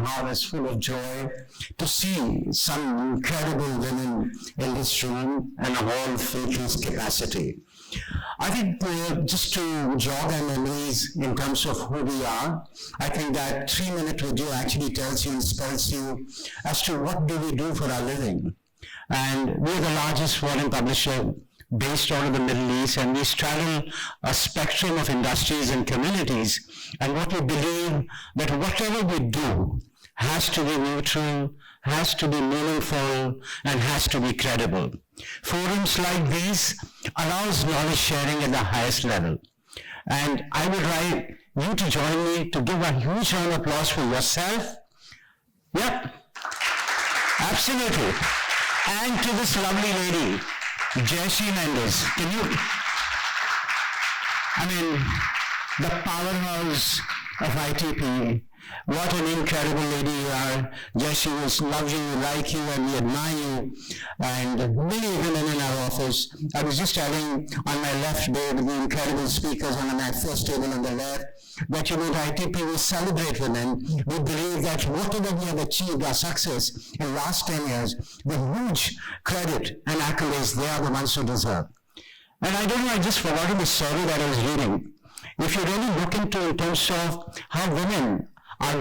heart is full of joy to see some incredible women in this room and of all faith's capacity. I think just to jog our memories in terms of who we are, I think that 3-minute video actually tells you and spells you as to what do we do for our living. And we're the largest foreign publisher based out of the Middle East, and we straddle a spectrum of industries and communities. And what we believe that whatever we do has to be neutral, has to be meaningful, and has to be credible. Forums like these allows knowledge sharing at the highest level. And I would like you to join me to give a huge round of applause for yourself. Yep, absolutely. And to this lovely lady, Jayashree Mendes. Can you, the powerhouse of ITP. What an incredible lady you are. Jayashree, we love you, we like you, and we admire you. And many women in our office. I was just telling on my left there with the incredible speakers on my first table on the left, that at ITP we celebrate women. We believe that whatever we have achieved, our success in the last 10 years, the huge credit and accolades, they are the ones who deserve. And I don't know, I just forgot the survey that I was reading. If you really look into in terms of how women are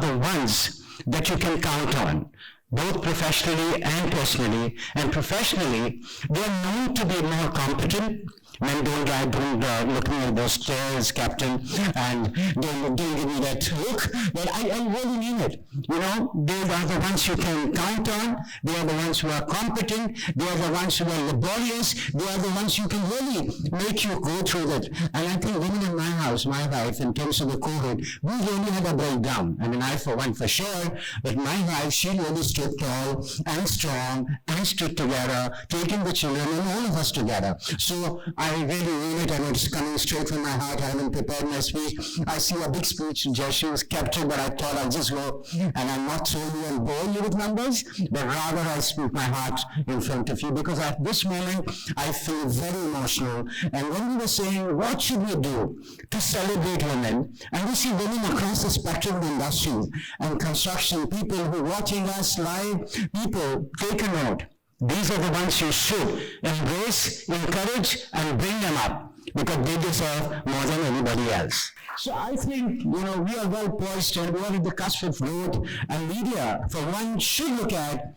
the ones that you can count on, both professionally and personally. And professionally, they are known to be more competent. Men don't look me at those stares, Captain, and don't give me that look. But I really mean it. They are the ones you can count on. They are the ones who are competent. They are the ones who are laborious. They are the ones who can really make you go through that. And I think women in my house, my wife, in terms of the COVID, we really had a breakdown. I, for one, for sure, but my wife, she really stood tall and strong and stood together, taking the children and all of us together. So I really mean it, and it's coming straight from my heart. I haven't prepared my speech. I see a big speech Jayashree was captured, but I thought I'll just go, and I'm not throwing you and bore you with numbers, but rather I speak my heart in front of you, because at this moment I feel very emotional. And when we were saying, what should we do to celebrate women? And we see women across the spectrum of industry and construction, people who are watching us live, people, take a note. These are the ones you should embrace, encourage, and bring them up, because they deserve more than anybody else. So I think, we are well poised, and we are at the cusp of growth, and media, for one, should look at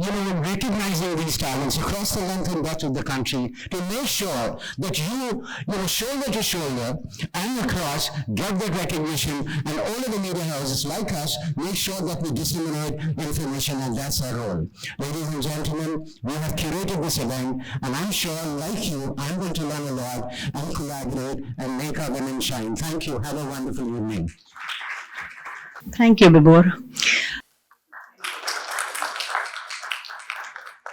recognizing these talents across the length and breadth of the country to make sure that you shoulder to shoulder and across get that recognition, and all of the media houses like us make sure that we disseminate information, and that's our role. Ladies and gentlemen, we have curated this event, and I'm sure, like you, I'm going to learn a lot and collaborate and make our women shine. Thank you. Have a wonderful evening. Thank you, Vibhor.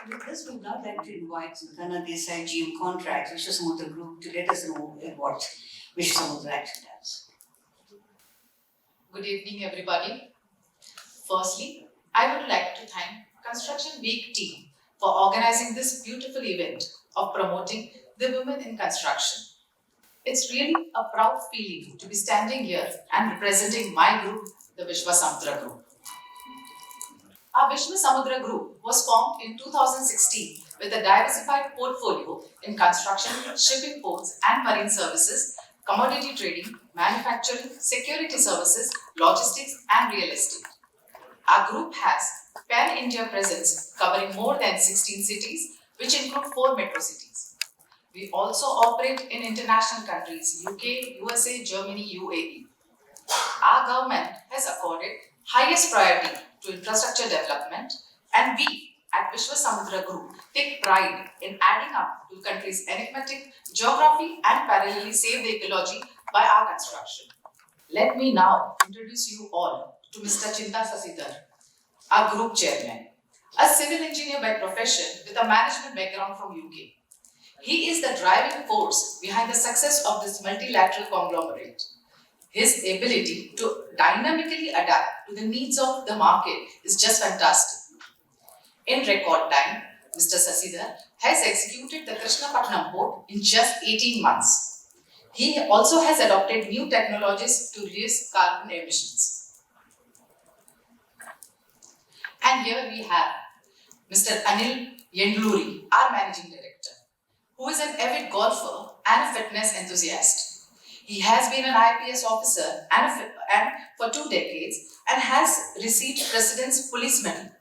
With this, we would now like to invite Ghana Desai GM Contracts, Vishwasamudra Group, to let us know what Vishwasamudra actually does. Good evening, everybody. Firstly, I would like to thank Construction Week team for organizing this beautiful event of promoting the women in construction. It's really a proud feeling to be standing here and representing my group, the Vishwasamudra Group. Our Vishwasamudra Group was formed in 2016 with a diversified portfolio in construction, shipping ports and marine services, commodity trading, manufacturing, security services, logistics and real estate. Our group has pan-India presence covering more than 16 cities, which include 4 metro cities. We also operate in international countries, UK, USA, Germany, UAE. Our government has accorded highest priority to infrastructure development, and we at Vishwasamudra Group take pride in adding up to the country's enigmatic geography and parallelly save the ecology by our construction. Let me now introduce you all to Mr. Chinta Sasidhar, our group chairman, a civil engineer by profession with a management background from UK. He is the driving force behind the success of this multilateral conglomerate. His ability to dynamically adapt to the needs of the market is just fantastic. In record time, Mr. Sasidhar has executed the Krishnapatnam port in just 18 months. He also has adopted new technologies to reduce carbon emissions. And here we have Mr. Anil Yendluri, our Managing Director, who is an avid golfer and a fitness enthusiast. He has been an IPS officer and for 2 decades and has received President's Police Medal.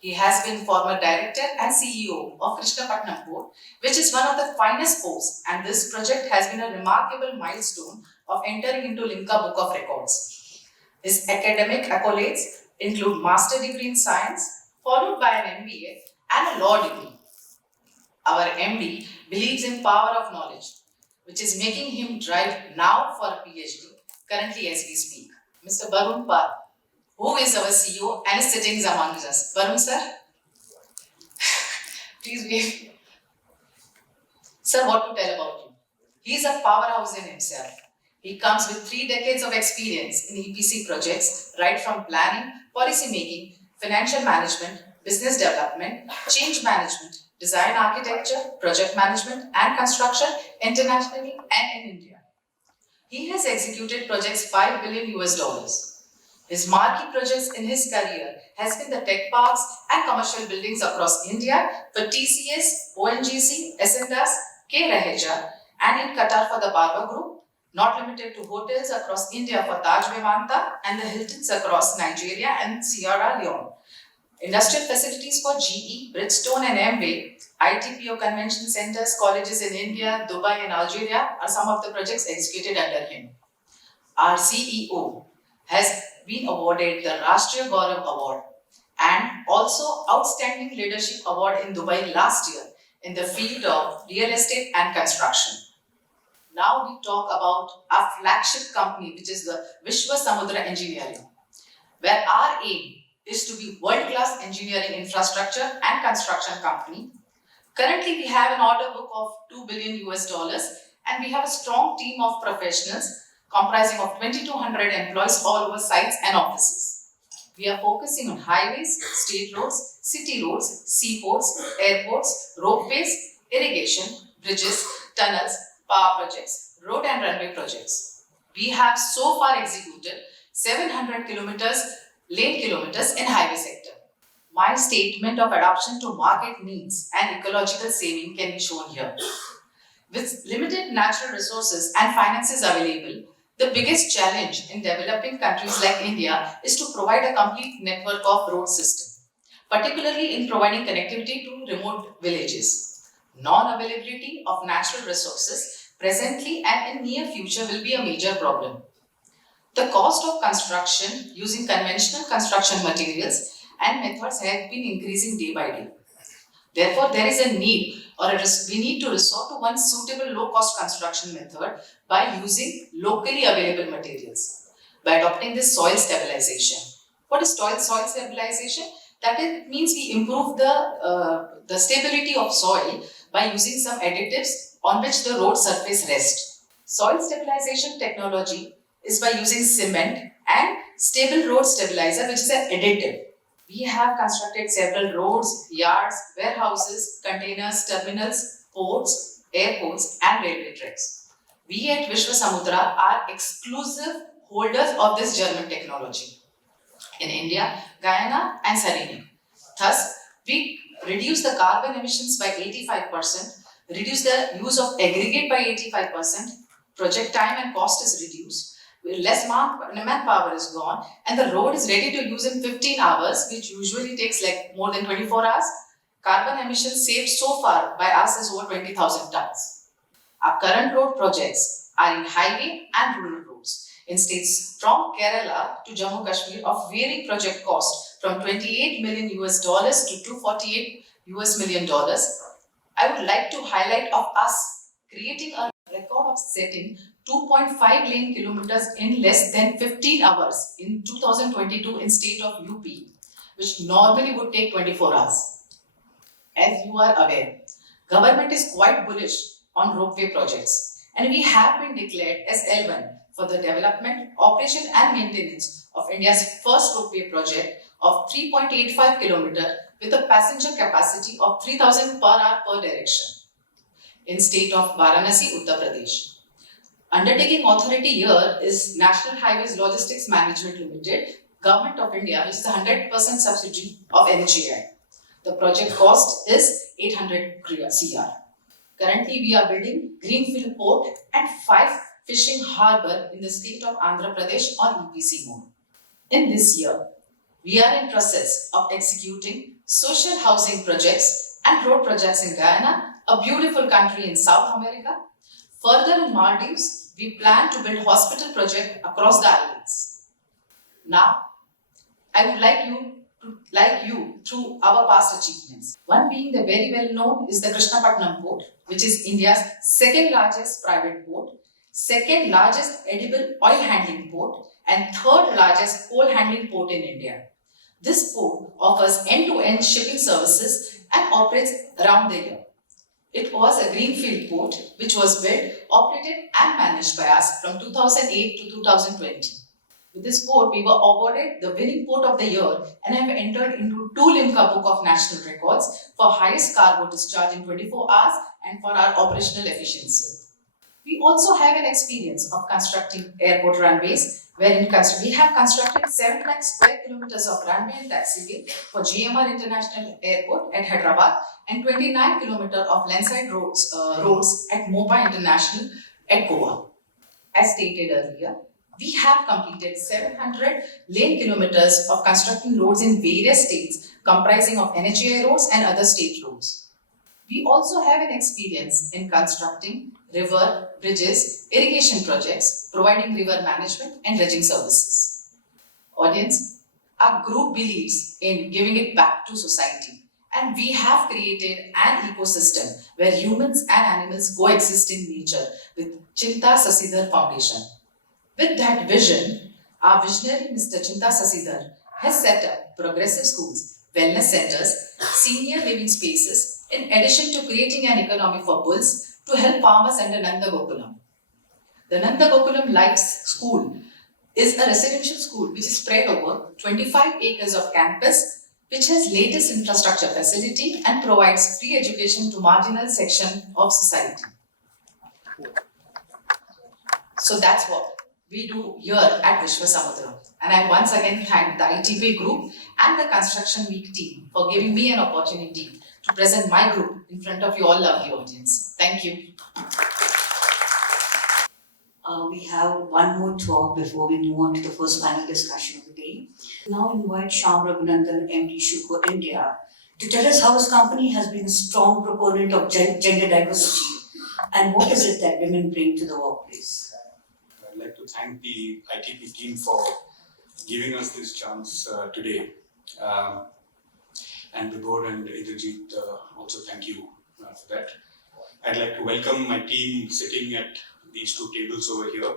He has been former director and CEO of Krishnapatnam Port, which is one of the finest ports, and this project has been a remarkable milestone of entering into Limca Book of Records. His academic accolades include Master Degree in Science, followed by an MBA and a law degree. Our MD believes in power of knowledge, which is making him drive now for a PhD, currently as we speak. Mr. Varun Pal, who is our CEO and is sitting among us. Varun sir, please wave. Sir, what to tell about you? He is a powerhouse in himself. He comes with 3 decades of experience in EPC projects, right from planning, policy making, financial management, business development, change management, design architecture, project management and construction internationally and in India. He has executed projects $5 billion US. His marquee projects in his career has been the tech parks and commercial buildings across India for TCS, ONGC, SNDAS, K. Raheja, and in Qatar for the Barber Group, not limited to hotels across India for Taj Vivanta and the Hiltons across Nigeria and Sierra Leone. Industrial facilities for GE, Bridgestone and Amway, ITPO convention centers, colleges in India, Dubai and Algeria are some of the projects executed under him. Our CEO has been awarded the Rashtriya Gaurav Award and also Outstanding Leadership Award in Dubai last year in the field of real estate and construction. Now we talk about our flagship company, which is the Vishwa Samudra Engineering, where our aim is to be world-class engineering infrastructure and construction company. Currently, we have an order book of $2 billion and we have a strong team of professionals comprising of 2,200 employees all over sites and offices. We are focusing on highways, state roads, city roads, seaports, airports, ropeways, irrigation, bridges, tunnels, power projects, road and runway projects. We have so far executed 700 lane kilometers in highway sector. My statement of adoption to market needs and ecological saving can be shown here. With limited natural resources and finances available, the biggest challenge in developing countries like India is to provide a complete network of road system, particularly in providing connectivity to remote villages. Non-availability of natural resources presently and in near future will be a major problem. The cost of construction using conventional construction materials and methods have been increasing day by day. Therefore, there is a need we need to resort to one suitable low-cost construction method by using locally available materials, by adopting this soil stabilization. What is soil stabilization? That it means we improve the stability of soil by using some additives on which the road surface rests. Soil stabilization technology is by using cement and stable road stabilizer, which is an additive. We have constructed several roads, yards, warehouses, containers, terminals, ports, airports, and railway tracks. We at Vishwa Samudra are exclusive holders of this German technology in India, Guyana, and Suriname. Thus, we reduce the carbon emissions by 85%, reduce the use of aggregate by 85%, project time and cost is reduced, less manpower is gone, and the road is ready to use in 15 hours, which usually takes like more than 24 hours. Carbon emissions saved so far by us is over 20,000 tons. Our current road projects are in highway and rural roads in states from Kerala to Jammu Kashmir of varying project cost from $28 million to $248 million. I would like to highlight of us creating a record of setting 2.5 lane kilometers in less than 15 hours in 2022 in state of UP, which normally would take 24 hours. As you are aware, government is quite bullish on ropeway projects, and we have been declared as L1 for the development, operation and maintenance of India's first ropeway project of 3.85 km with a passenger capacity of 3,000 per hour per direction in state of Varanasi, Uttar Pradesh. Undertaking authority here is National Highways Logistics Management Limited, Government of India, which is a 100% subsidiary of NHAI. The project cost is 800 CR. Currently, we are building greenfield port and 5 fishing harbour in the state of Andhra Pradesh on EPC mode. In this year, we are in process of executing social housing projects and road projects in Guyana, a beautiful country in South America. Further in Maldives, we plan to build hospital project across the islands. Now, I would like you through our past achievements. One being the very well known is the Krishnapatnam port, which is India's second largest private port, second largest edible oil handling port, and third largest coal handling port in India. This port offers end-to-end shipping services and operates around the year. It was a greenfield port which was built, operated and managed by us from 2008 to 2020. With this port, we were awarded the winning port of the year and have entered into 2 Limca Book of National Records for highest cargo discharge in 24 hours and for our operational efficiency. We also have an experience of constructing airport runways, wherein we have constructed 7 lakh square kilometers of runway and taxiway for GMR International Airport at Hyderabad and 29 kilometers of landside roads at Mopa International at Goa. As stated earlier, we have completed 700 lane kilometers of constructing roads in various states comprising of NHAI roads and other state roads. We also have an experience in constructing river, bridges, irrigation projects, providing river management and dredging services. Audience, our group believes in giving it back to society, and we have created an ecosystem where humans and animals coexist in nature with Chinta Sasidhar Foundation. With that vision, our visionary Mr. Chinta Sasidhar has set up progressive schools, wellness centers, senior living spaces, in addition to creating an economy for bulls to help farmers under Nanda Gokulam. The Nanda Gokulam Lights School is a residential school which is spread over 25 acres of campus, which has latest infrastructure facility and provides free education to marginal section of society. So that's what we do here at Vishwasamudram. And I once again thank the ITP group and the Construction Week team for giving me an opportunity to present my group in front of you all lovely audience. Thank you. We have one more talk before we move on to the first panel discussion of the day. Now invite Shyam Raghunandan, MD Shuko India, to tell us how his company has been a strong proponent of gender diversity and what is it that women bring to the workplace. I'd like to thank the ITP team for giving us this chance today. And the board and Indrajit also thank you for that. I'd like to welcome my team sitting at these 2 tables over here.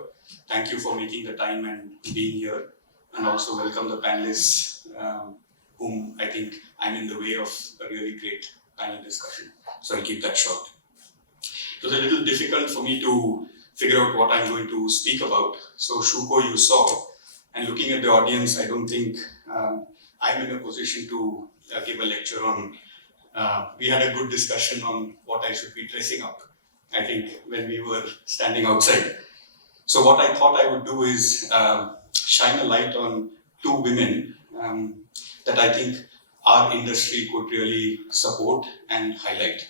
Thank you for making the time and being here. And also welcome the panelists whom I think I'm in the way of a really great panel discussion. So I'll keep that short. It was a little difficult for me to figure out what I'm going to speak about. So Shuko you saw, and looking at the audience, I don't think I'm in a position to give a lecture on, we had a good discussion on what I should be dressing up, I think, when we were standing outside. So what I thought I would do is shine a light on 2 women that I think our industry could really support and highlight.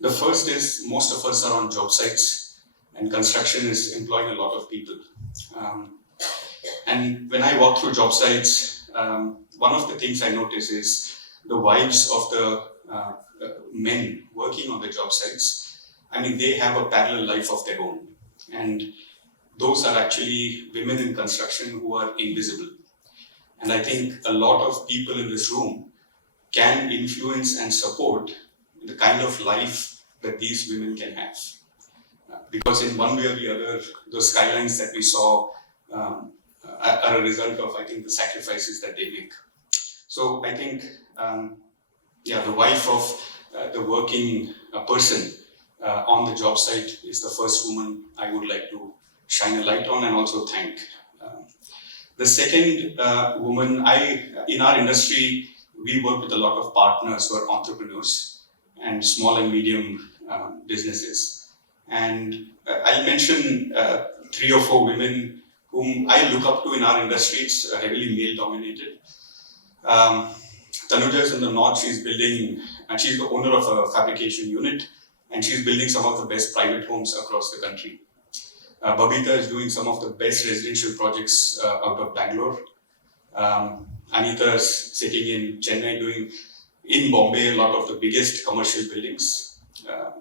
The first is, most of us are on job sites, and construction is employing a lot of people. And when I walk through job sites, one of the things I notice is the wives of the men working on the job sites. I mean, they have a parallel life of their own. And those are actually women in construction who are invisible. And I think a lot of people in this room can influence and support the kind of life that these women can have. Because in one way or the other, those skylines that we saw are a result of, I think, the sacrifices that they make. So I think, the wife of the working person on the job site is the first woman I would like to shine a light on and also thank. The second woman, in our industry, we work with a lot of partners who are entrepreneurs and small and medium businesses. And I'll mention 3 or 4 women whom I look up to in our industry. It's heavily male dominated. Tanuja is in the north. She's building, and she's the owner of a fabrication unit, and she's building some of the best private homes across the country. Babita is doing some of the best residential projects out of Bangalore. Anita is sitting in Chennai doing in Bombay a lot of the biggest commercial buildings.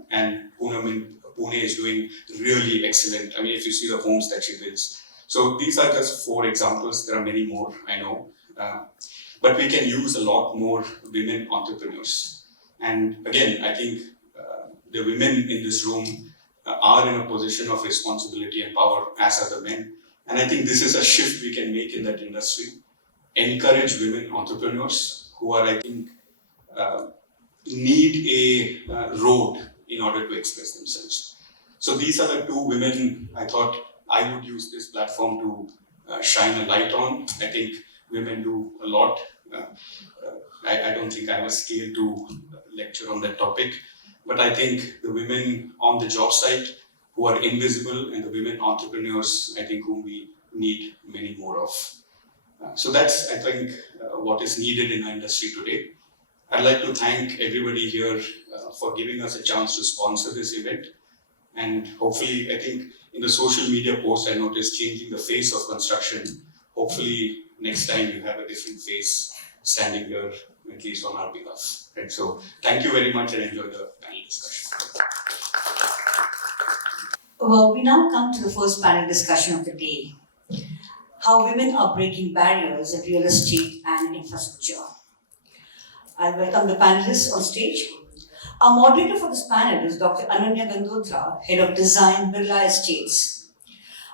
And Poonam in Pune is doing really excellent. I mean, if you see the homes that she builds. So these are just 4 examples. There are many more, I know. But we can use a lot more women entrepreneurs. And again, I think the women in this room are in a position of responsibility and power, as are the men. And I think this is a shift we can make in that industry. Encourage women entrepreneurs who are, I think, need a road in order to express themselves. So these are the 2 women I thought I would use this platform to shine a light on. I think women do a lot. I don't think I have a scale to lecture on that topic, but I think the women on the job site who are invisible and the women entrepreneurs, I think, whom we need many more of. So that's, I think, what is needed in our industry today. I'd like to thank everybody here for giving us a chance to sponsor this event. And hopefully, I think in the social media post, I noticed changing the face of construction. Hopefully, next time you have a different face standing here, at least on our behalf. Right? So thank you very much and enjoy the panel discussion. Well, we now come to the first panel discussion of the day. How women are breaking barriers in real estate and infrastructure. I'll welcome the panelists on stage. Our moderator for this panel is Dr. Ananya Gandotra, Head of Design, Birla Estates.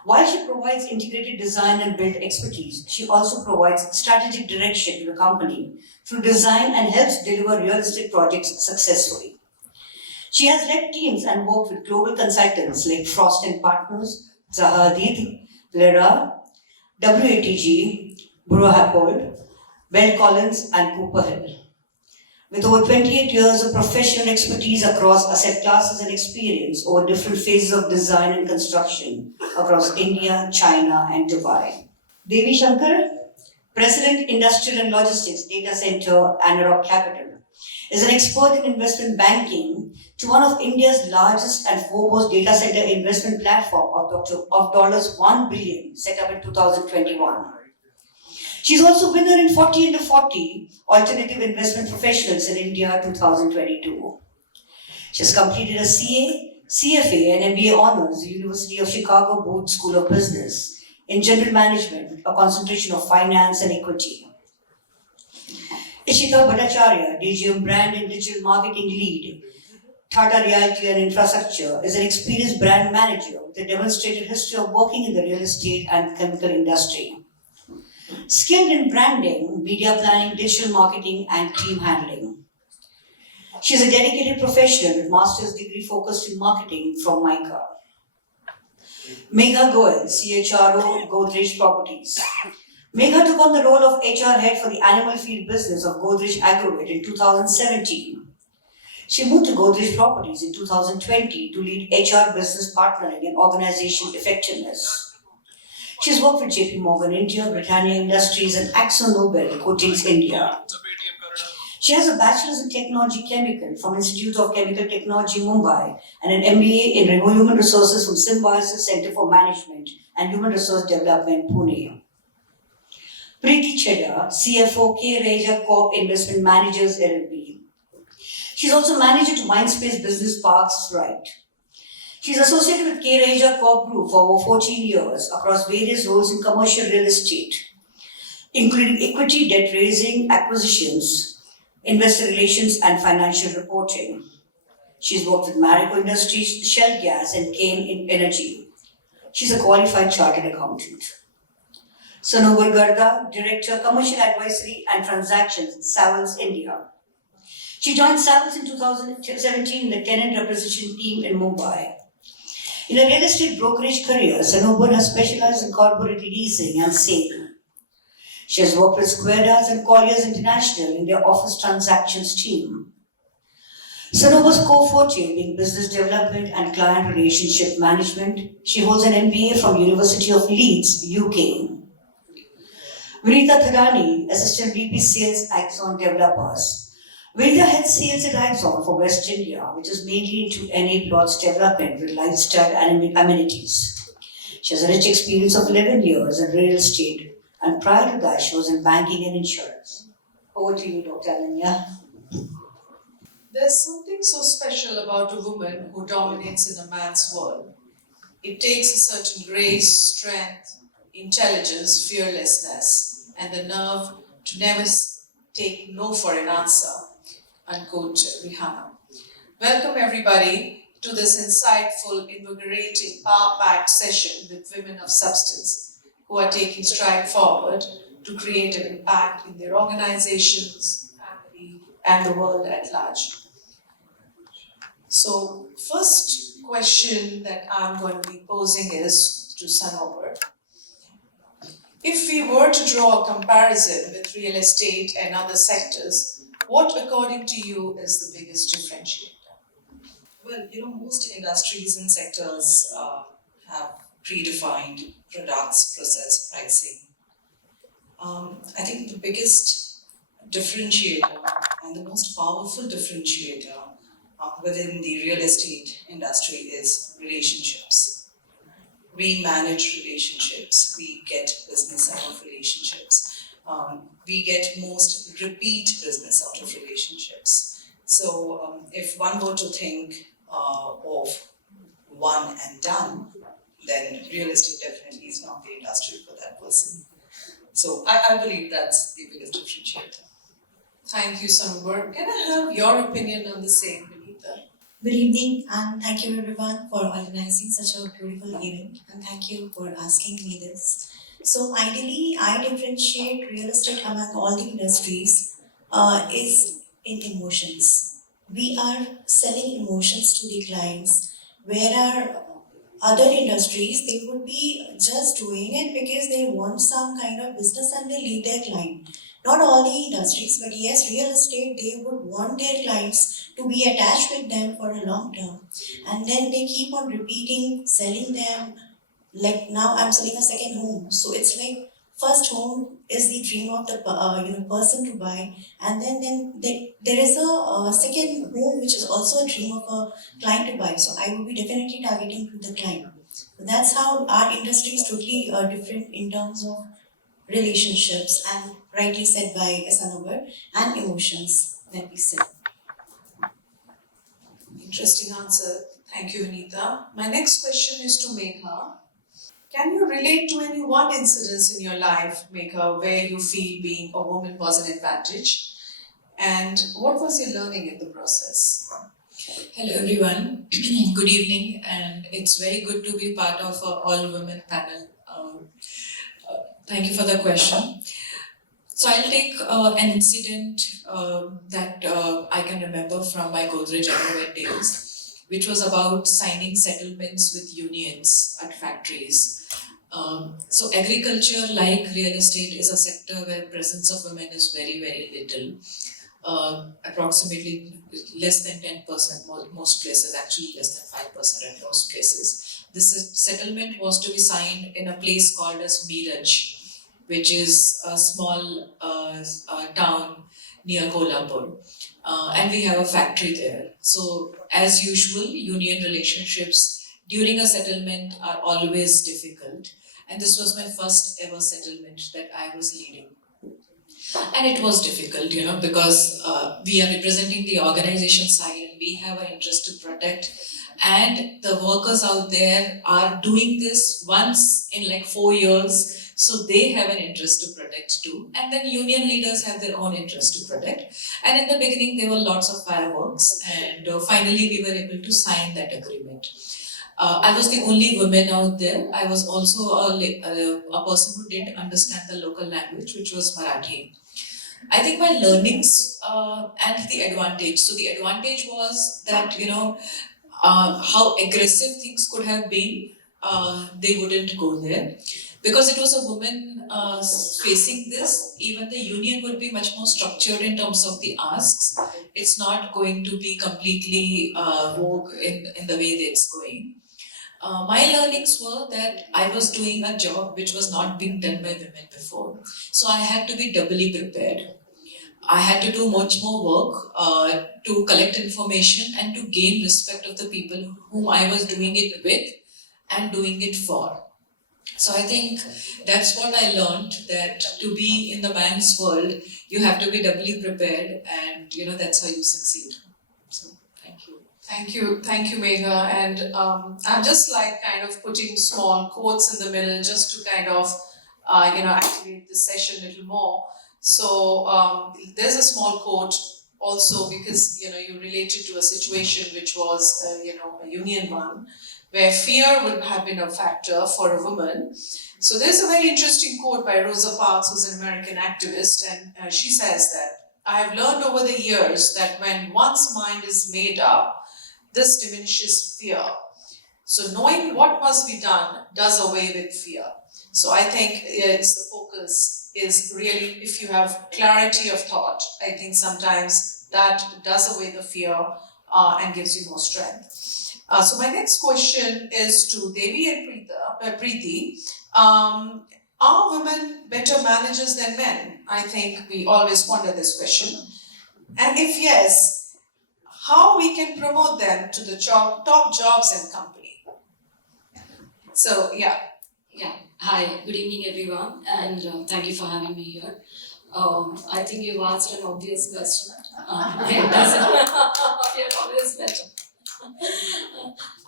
While she provides integrated design and build expertise, she also provides strategic direction to the company through design and helps deliver real estate projects successfully. She has led teams and worked with global consultants like Frost & Partners, Zaha Hadid, Lera, WATG, Buro Happold, Bell Collins, and Cooper Hill. With over 28 years of professional expertise across asset classes and experience over different phases of design and construction across India, China, and Dubai. Devi Shankar, President, Industrial and Logistics Data Center, Anurag Capital, is an expert in investment banking to one of India's largest and foremost data center investment platform of $1 billion set up in 2021. She's also winner in 40 Under 40 Alternative Investment Professionals in India 2022. She has completed a CA, CFA and MBA honors at the University of Chicago Booth School of Business in General Management, a concentration of finance and equity. Ishita Bhattacharya, DGM Brand and Digital Marketing Lead, Tata Realty and Infrastructure, is an experienced brand manager with a demonstrated history of working in the real estate and chemical industry. Skilled in branding, media planning, digital marketing, and team handling. She is a dedicated professional with master's degree focused in marketing from MICA. Megha Goel, CHRO, Godrej Properties. Megha took on the role of HR head for the animal feed business of Godrej Agrovet in 2017. She moved to Godrej Properties in 2020 to lead HR business partnering and organization effectiveness. She's worked with JP Morgan India, Britannia Industries, and AkzoNobel Coatings India. She has a bachelor's in technology chemical from Institute of Chemical Technology Mumbai and an MBA in Human Resources from Symbiosis Center for Management and Human Resource Development, Pune. Preeti Chedda, CFO, K. Reja Corp Investment Managers LLP. She's also manager to Mindspace Business Parks, right? She's associated with K. Reja Corp Group for over 14 years across various roles in commercial real estate, including equity, debt raising, acquisitions, investor relations, and financial reporting. She's worked with Marico Industries, Shell Gas, and Kane Energy. She's a qualified chartered accountant. Sanobar Garda, Director, Commercial Advisory and Transactions, Savills India. She joined Savills in 2017 in the tenant representation team in Mumbai. In her real estate brokerage career, Sanobar has specialized in corporate leasing and sale. She has worked with Square Dance and Colliers International in their office transactions team. Sanova's co-forte being business development and client relationship management. She holds an MBA from University of Leeds, UK. Vinita Thadani, Assistant VP Sales Axon Developers. Vinita heads sales at Axon for West India, which is mainly into NA plots development with lifestyle and amenities. She has a rich experience of 11 years in real estate, and prior to that, she was in banking and insurance. Over to you, Dr. Ananya. There's something so special about a woman who dominates in a man's world. It takes a certain grace, strength, intelligence, fearlessness, and the nerve to never take no for an answer. Unquote Rihanna. Welcome everybody to this insightful, invigorating, power-packed session with women of substance who are taking stride forward to create an impact in their organizations, family, and the world at large. So, first question that I'm going to be posing is to Sanovar. If we were to draw a comparison with real estate and other sectors, what according to you is the biggest differentiator? Well, most industries and sectors have predefined products, process, pricing. I think the biggest differentiator and the most powerful differentiator within the real estate industry is relationships. We manage relationships, we get business out of relationships, we get most repeat business out of relationships. So if one were to think of one and done, then real estate definitely is not the industry for that person. So I believe that's the biggest differentiator. Thank you, Sanovar. Can I have your opinion on the same, Vinita? Good evening and thank you everyone for organizing such a beautiful event and thank you for asking me this. So ideally, I differentiate real estate among all the industries is in emotions. We are selling emotions to the clients, where our other industries, they would be just doing it because they want some kind of business and they leave their client. Not all the industries, but yes, real estate, they would want their clients to be attached with them for a long term. And then they keep on repeating, selling them. Like now I'm selling a second home. So it's like first home is the dream of the person to buy. And then there is a second home which is also a dream of a client to buy. So I will be definitely targeting to the client. So that's how our industry is totally different in terms of relationships and rightly said by Sanovar and emotions that we said. Interesting answer. Thank you, Vinita. My next question is to Megha. Can you relate to any one incident in your life, Megha, where you feel being a woman was an advantage? And what was your learning in the process? Hello everyone, good evening, and it's very good to be part of an all-women panel. Thank you for the question. So I'll take an incident that I can remember from my Godrej Agrovet days, which was about signing settlements with unions at factories. So agriculture, like real estate, is a sector where presence of women is very, very little. Approximately less than 10%, most places, actually less than 5% in most places. This settlement was to be signed in a place called as Miraj, which is a small town near Kolhapur. And we have a factory there. So as usual, union relationships during a settlement are always difficult. And this was my first ever settlement that I was leading. And it was difficult, because we are representing the organization side and we have an interest to protect. And the workers out there are doing this once in like 4 years. So they have an interest to protect too. And then union leaders have their own interest to protect. And in the beginning, there were lots of fireworks. And finally, we were able to sign that agreement. I was the only woman out there. I was also a person who didn't understand the local language, which was Marathi. I think my learnings and the advantage. So the advantage was that, how aggressive things could have been, they wouldn't go there. because it was a woman facing this, even the union would be much more structured in terms of the asks. It's not going to be completely rogue in the way that it's going. My learnings were that I was doing a job which was not being done by women before. So I had to be doubly prepared. I had to do much more work to collect information and to gain respect of the people whom I was doing it with and doing it for. So I think that's what I learned, that to be in the man's world, you have to be doubly prepared, and that's how you succeed. So thank you. Thank you, Megha. And I'm just like kind of putting small quotes in the middle just to kind of, activate this session a little more. So there's a small quote also because, you related to a situation which was, a union one, where fear would have been a factor for a woman. So there's a very interesting quote by Rosa Parks, who's an American activist, and she says that, I have learned over the years that when one's mind is made up, this diminishes fear. So knowing what must be done does away with fear. So I think it's the focus is really, if you have clarity of thought, I think sometimes that does away the fear and gives you more strength. So my next question is to Devi and Preeti. Are women better managers than men? I think we always wonder this question. And if yes, how we can promote them to the top jobs in company? So yeah. Yeah. Hi, good evening everyone, and thank you for having me here. I think you've asked an obvious question. It doesn't. You're always better.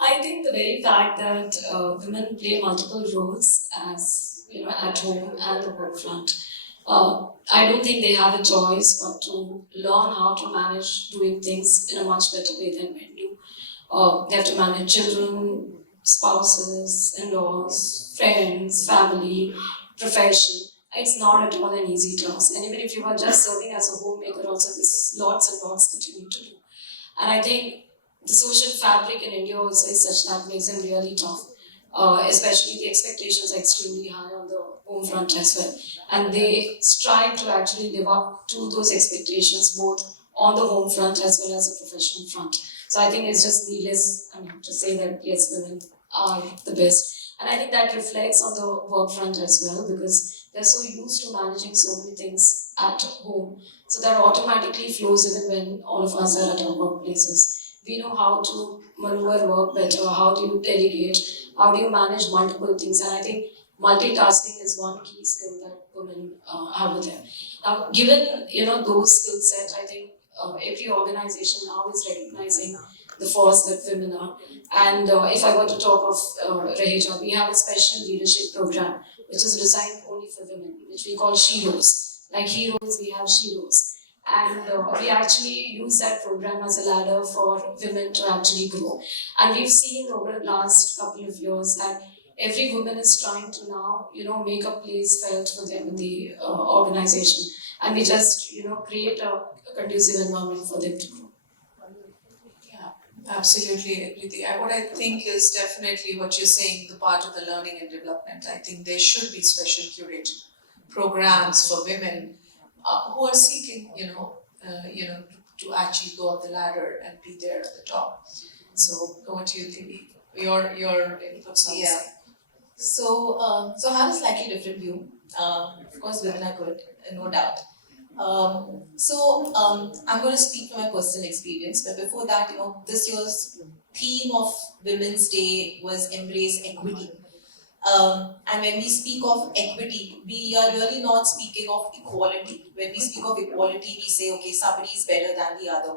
I think the very fact that women play multiple roles, as at home and the work front, I don't think they have a choice but to learn how to manage doing things in a much better way than men do. They have to manage children, spouses, in-laws, friends, family, profession. It's not at all an easy task. And even if you are just serving as a homemaker, also there's lots and lots that you need to do. And I think the social fabric in India also is such that makes them really tough. Especially the expectations are extremely high on the home front as well. And they strive to actually live up to those expectations both on the home front as well as the professional front. So I think it's just needless to say that yes, women are the best. And I think that reflects on the work front as well, because they're so used to managing so many things at home. So that automatically flows even when all of us are at our workplaces. We know how to maneuver work better, how do you delegate, how do you manage multiple things. And I think multitasking is one key skill that women have with them. Now, given those skill sets, I think every organization now is recognizing the force that women are. And if I were to talk of Raheja, we have a special leadership program which is designed only for women, which we call Sheroes. Like heroes, we have Sheroes. And we actually use that program as a ladder for women to actually grow. And we've seen over the last couple of years that every woman is trying to now, make a place felt for them in the organization. And we just, create a conducive environment for them to grow. Absolutely, Preeti. What I think is definitely what you're saying, the part of the learning and development. I think there should be special curated programs for women who are seeking, to actually go up the ladder and be there at the top. So over to you, Devi. Your inputs on this. So I have a slightly different view. Of course, women are good, no doubt. I'm going to speak from my personal experience, but before that, this year's theme of Women's Day was embrace equity. And when we speak of equity, we are really not speaking of equality. When we speak of equality, we say, okay, somebody is better than the other,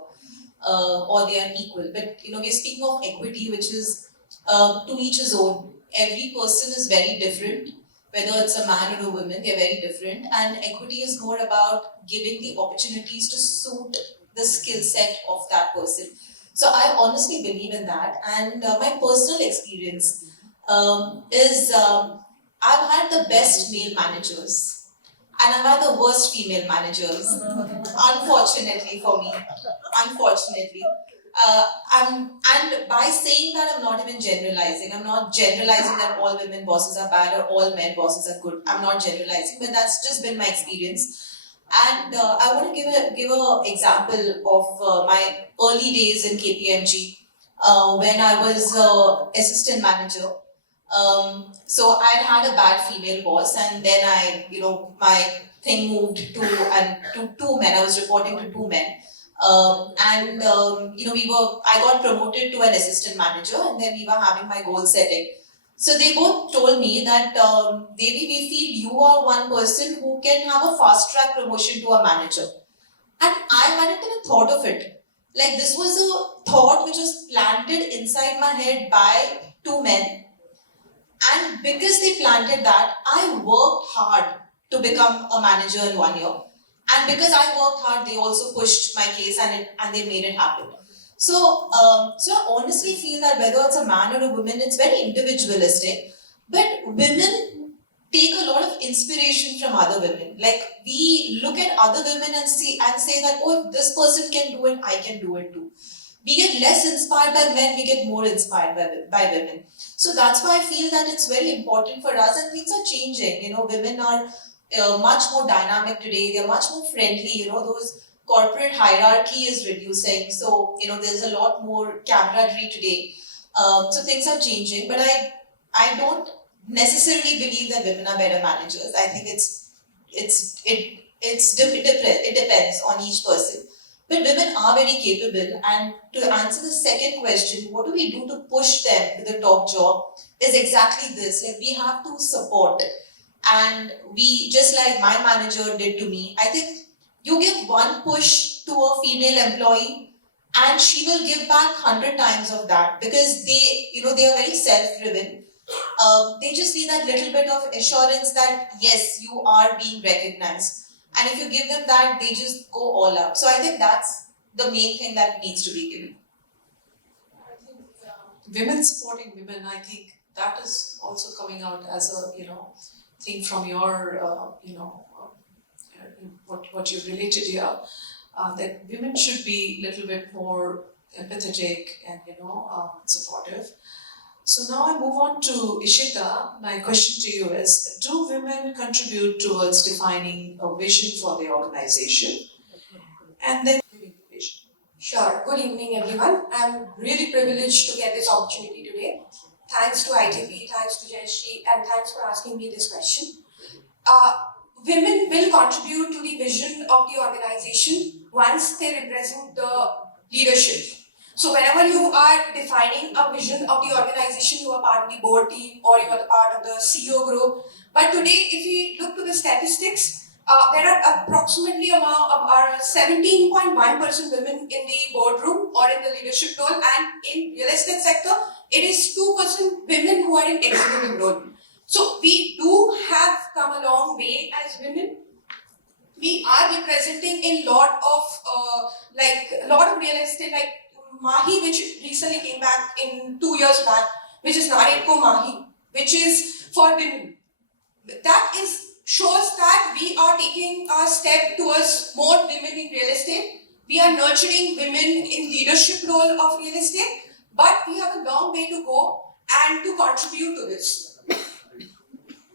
or they are equal. But we're speaking of equity, which is to each his own. Every person is very different. Whether it's a man or a woman, they're very different. And equity is more about giving the opportunities to suit the skill set of that person. So I honestly believe in that. And my personal experience is I've had the best male managers and I've had the worst female managers, unfortunately for me. Unfortunately. And by saying that, I'm not even generalizing. I'm not generalizing that all women bosses are bad or all men bosses are good. I'm not generalizing, but that's just been my experience. And I want to give a example of my early days in KPMG when I was assistant manager. So I had a bad female boss, and then my thing moved to two men. I was reporting to two men. I got promoted to an assistant manager, and then we were having my goal setting. So they both told me that, Devi, we feel you are one person who can have a fast track promotion to a manager. And I hadn't even thought of it. Like, this was a thought which was planted inside my head by two men. And because they planted that, I worked hard to become a manager in 1 year. And because I worked hard, they also pushed my case and they made it happen. So I honestly feel that whether it's a man or a woman, it's very individualistic. But women take a lot of inspiration from other women. Like, we look at other women and say that, oh, if this person can do it, I can do it too. We get less inspired by men, we get more inspired by women. So that's why I feel that it's very important for us, and things are changing. Women are much more dynamic today. They're much more friendly. Those corporate hierarchy is reducing. So there's a lot more camaraderie today. So things are changing, but I don't necessarily believe that women are better managers. I think it depends on each person. But women are very capable, and to answer the second question, what do we do to push them to the top job, is exactly this. Like, we have to support. And we, just like my manager did to me, I think you give one push to a female employee and she will give back 100 times of that, because they are very self-driven. They just need that little bit of assurance that yes, you are being recognized. And if you give them that, they just go all out. So I think that's the main thing that needs to be given. I think women supporting women, I think that is also coming out as a thing from your what you related here, that women should be a little bit more empathetic and supportive. So now I move on to Ishita. My question to you is, do women contribute towards defining a vision for the organization and then giving the vision? Sure. Good evening, everyone. I'm really privileged to get this opportunity today. Thanks to ITP, thanks to Jayashree, and thanks for asking me this question. Women will contribute to the vision of the organization once they represent the leadership. So whenever you are defining a vision of the organization, you are part of the board team or you are the part of the CEO group. But today, if we look to the statistics, there are approximately about 17.1% women in the boardroom or in the leadership role, and in real estate sector, it is 2% women who are in executive role. So we do have come a long way as women. We are representing a lot of real estate, like Mahi, which recently came back in 2 years back, which is Naredko Mahi, which is for women. That shows that we are taking a step towards more women in real estate. We are nurturing women in leadership role of real estate, but we have a long way to go and to contribute to this.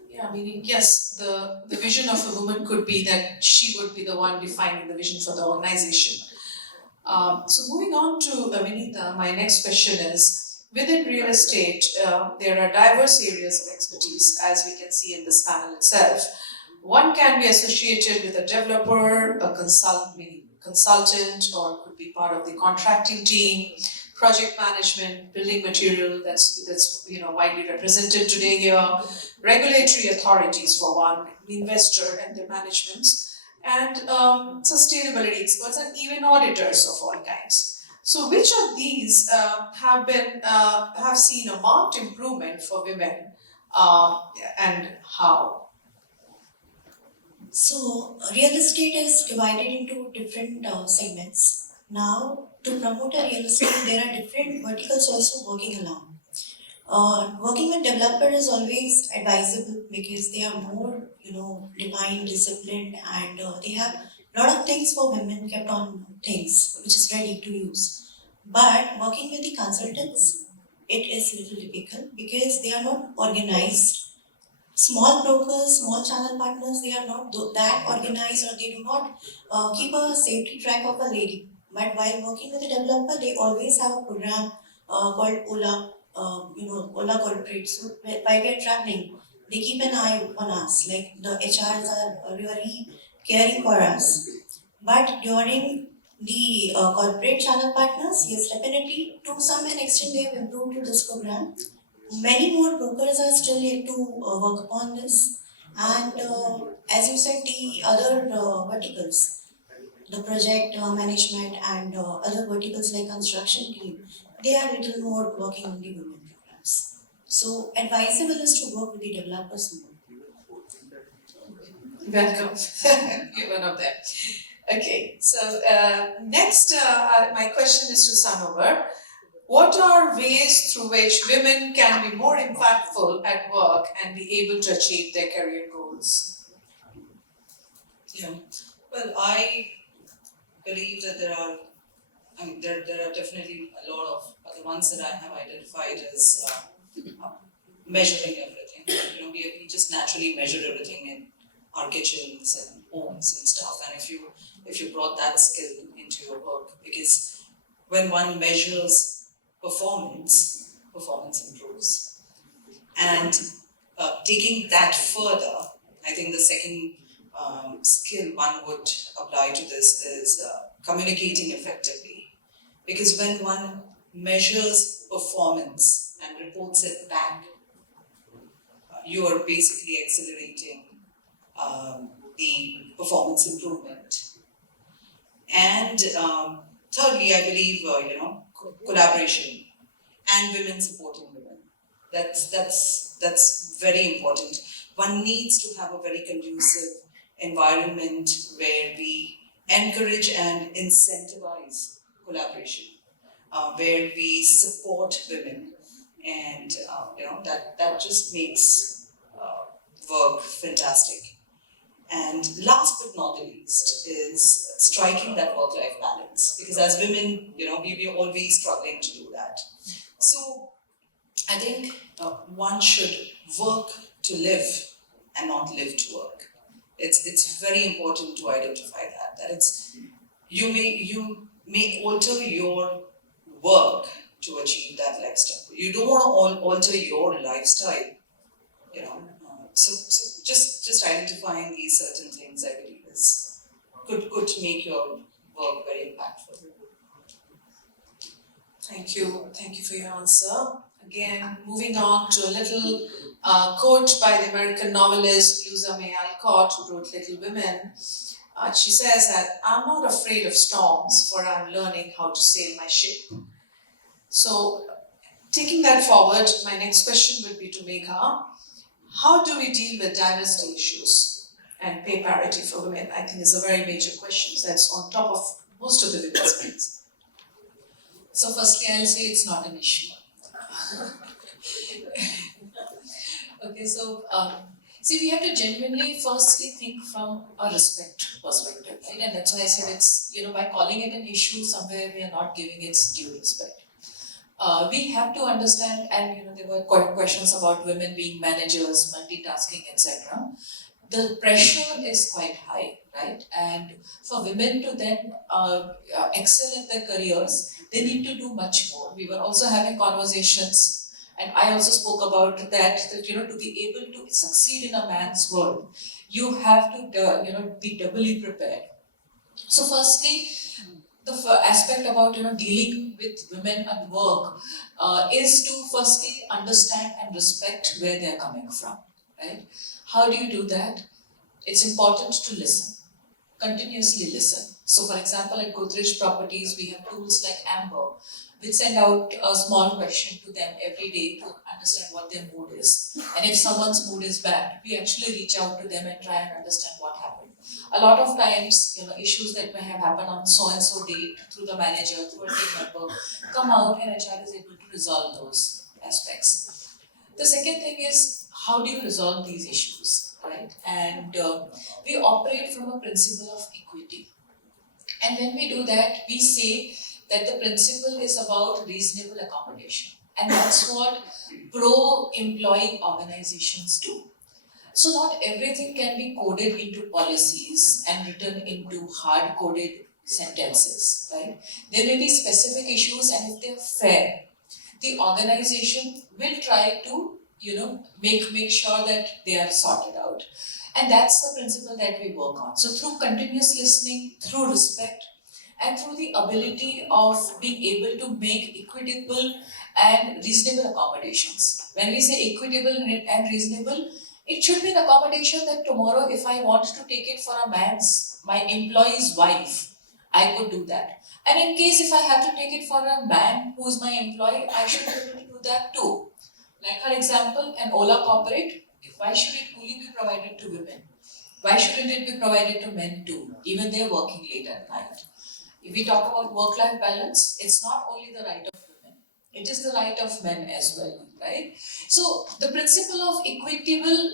Yeah, meaning, yes, the vision of a woman could be that she would be the one defining the vision for the organization. So moving on to Vinita, my next question is, within real estate, there are diverse areas of expertise, as we can see in this panel itself. One can be associated with a developer, a consultant, or could be part of the contracting team, project management, building material, that's widely represented today here, regulatory authorities for one, investor and their managements, and sustainability experts, and even auditors of all kinds. So which of these have seen a marked improvement for women, and how? So, real estate is divided into different segments. Now, to promote a real estate, there are different verticals also working along. Working with developer is always advisable because they are more, defined, disciplined, and they have a lot of things for women kept on things which is ready to use. But working with the consultants, it is little difficult because they are not organized. Small brokers, small channel partners, they are not that organized, or they do not keep a safety track of a lady. But while working with a developer, they always have a program called Ola, Ola Corporate. So while we are traveling, they keep an eye on us. Like the HRs are really caring for us. But during the corporate channel partners, yes, definitely to some extent they have improved to this program. Many more brokers are still yet to work upon this. And as you said, the other verticals, the project management and other verticals like construction team, they are little more working on the women programs. So advisable is to work with the developers more. Welcome. You're one of them. Okay, so next, my question is to Sanovar. What are ways through which women can be more impactful at work and be able to achieve their career goals? Yeah, well, I believe that there are definitely a lot of the ones that I have identified as measuring everything. We just naturally measure everything in our kitchens and homes and stuff. And if you brought that skill into your work, because when one measures performance improves. And taking that further, I think the second skill one would apply to this is communicating effectively. Because when one measures performance and reports it back, you are basically accelerating the performance improvement. And thirdly, I believe collaboration and women supporting women. That's very important. One needs to have a very conducive environment where we encourage and incentivize collaboration, where we support women, and that just makes work fantastic. And last but not the least is striking that work-life balance, because as women, we're always struggling to do that. So I think one should work to live and not live to work. It's very important to identify that it's you may alter your work to achieve that lifestyle. You don't want to alter your lifestyle, So just identifying these certain things, I believe, could make your work very impactful. Thank you for your answer. Again, moving on to a little quote by the American novelist Louisa May Alcott, who wrote Little Women. She says that, "I'm not afraid of storms, for I'm learning how to sail my ship." So, taking that forward, my next question would be to Megha. How do we deal with diversity issues and pay parity for women? I think is a very major question that's on top of most of the women's needs. So firstly, I'll say it's not an issue. Okay, so see, we have to genuinely firstly think from a respect perspective, right? And that's why I said it's, by calling it an issue, somewhere we are not giving its due respect. We have to understand, and there were questions about women being managers, multitasking, etc. The pressure is quite high, right? And for women to then excel in their careers, they need to do much more. We were also having conversations, and I also spoke about that to be able to succeed in a man's world, you have to be doubly prepared. So firstly, the aspect about dealing with women at work is to firstly understand and respect where they are coming from, right? How do you do that? It's important to listen, continuously listen. So for example, at Godrej Properties, we have tools like Amber, which send out a small question to them every day to understand what their mood is. And if someone's mood is bad, we actually reach out to them and try and understand what happened. A lot of times, issues that may have happened on so-and-so date through the manager, through a team member, come out and HR is able to resolve those aspects. The second thing is, how do you resolve these issues, right? And we operate from a principle of equity. And when we do that, we say that the principle is about reasonable accommodation. And that's what pro-employee organizations do. So not everything can be coded into policies and written into hard-coded sentences, right? There may be specific issues, and if they're fair, the organization will try to, make sure that they are sorted out. And that's the principle that we work on. So through continuous listening, through respect, and through the ability of being able to make equitable and reasonable accommodations. When we say equitable and reasonable, it should be an accommodation that tomorrow, if I want to take it for my employee's wife, I could do that. And in case if I have to take it for a man who is my employee, I should be able to do that too. Like for example, an Ola corporate, why should it only be provided to women? Why shouldn't it be provided to men too, even they're working late at night? If we talk about work-life balance, it's not only the right of women, it is the right of men as well, right? So the principle of equitable,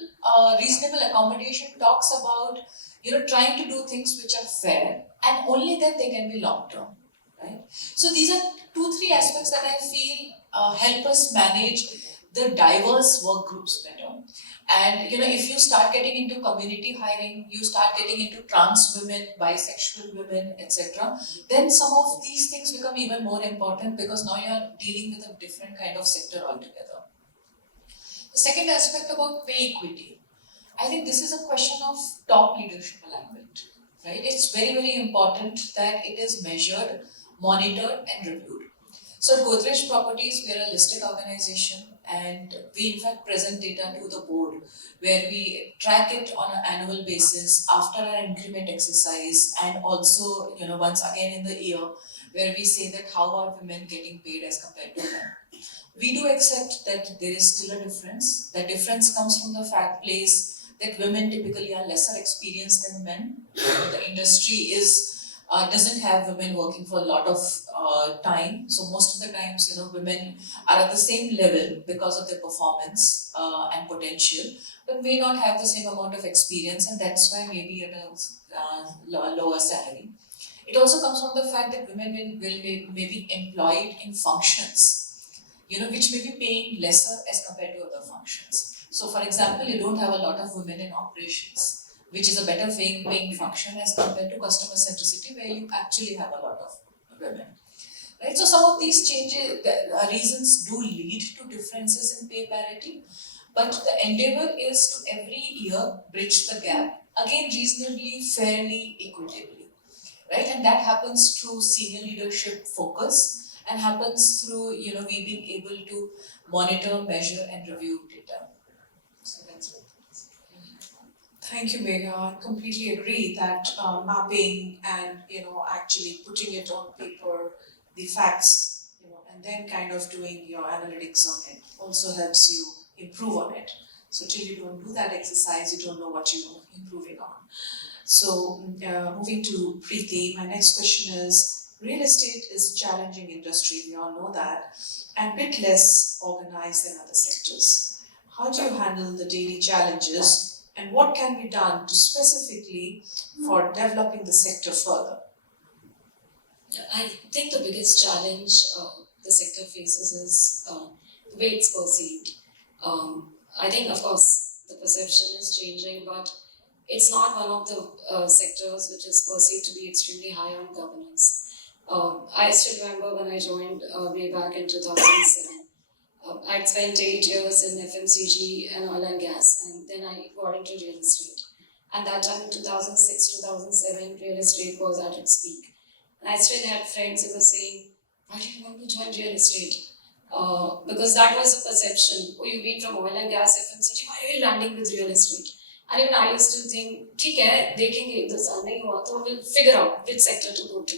reasonable accommodation talks about, trying to do things which are fair, and only then they can be long-term, right? So these are 2-3 aspects that I feel help us manage the diverse work groups better. And if you start getting into community hiring, you start getting into trans women, bisexual women, etc., then some of these things become even more important, because now you're dealing with a different kind of sector altogether. The second aspect about pay equity, I think this is a question of top leadership alignment, right? It's very, very important that it is measured, monitored, and reviewed. So at Godrej Properties, we are a listed organization, and we in fact present data to the board, where we track it on an annual basis after our increment exercise, and also once again in the year, where we say that how are women getting paid as compared to men. We do accept that there is still a difference. The difference comes from the place that women typically are lesser experienced than men. The industry doesn't have women working for a lot of time. So most of the times, women are at the same level because of their performance and potential, but may not have the same amount of experience, and that's why maybe at a lower salary. It also comes from the fact that women may be employed in functions, which may be paying lesser as compared to other functions. So for example, you don't have a lot of women in operations, which is a better paying function as compared to customer centricity, where you actually have a lot of women. Right? So some of these reasons do lead to differences in pay parity, but the endeavor is to every year bridge the gap, again reasonably, fairly, equitably. Right? And that happens through senior leadership focus, and happens through we being able to monitor, measure, and review data. So that's it. Thank you, Megha. I completely agree that mapping and actually putting it on paper, the facts, and then kind of doing your analytics on it also helps you improve on it. So till you don't do that exercise, you don't know what you're improving on. So moving to Preeti, my next question is, real estate is a challenging industry, we all know that, and a bit less organized than other sectors. How do you handle the daily challenges, and what can be done to specifically for developing the sector further? I think the biggest challenge the sector faces is the way it's perceived. I think, of course, the perception is changing, but it's not one of the sectors which is perceived to be extremely high on governance. I still remember when I joined way back in 2007. I'd spent 8 years in FMCG and oil and gas, and then I got into real estate. And that time in 2006, 2007, real estate was at its peak. And I still had friends who were saying, why do you want to join real estate? Because that was the perception. Oh, you've been from oil and gas, FMCG, why are you landing with real estate? And even I used to think, okay, देखेंगे तो सामने हुआ तो we'll figure out which sector to go to.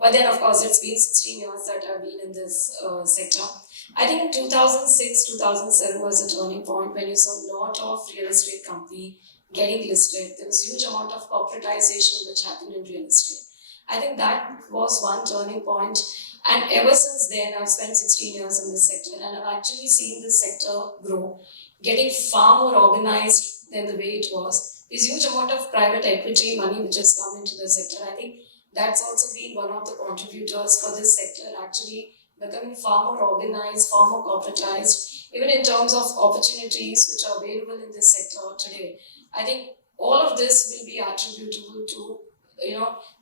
But then, of course, it's been 16 years that I've been in this sector. I think in 2006, 2007 was a turning point when you saw a lot of real estate company getting listed. There was a huge amount of corporatization which happened in real estate. I think that was one turning point. And ever since then, I've spent 16 years in this sector, and I've actually seen this sector grow, getting far more organized than the way it was. There's a huge amount of private equity money which has come into the sector. I think that's also been one of the contributors for this sector actually becoming far more organized, far more corporatized, even in terms of opportunities which are available in this sector today. I think all of this will be attributable to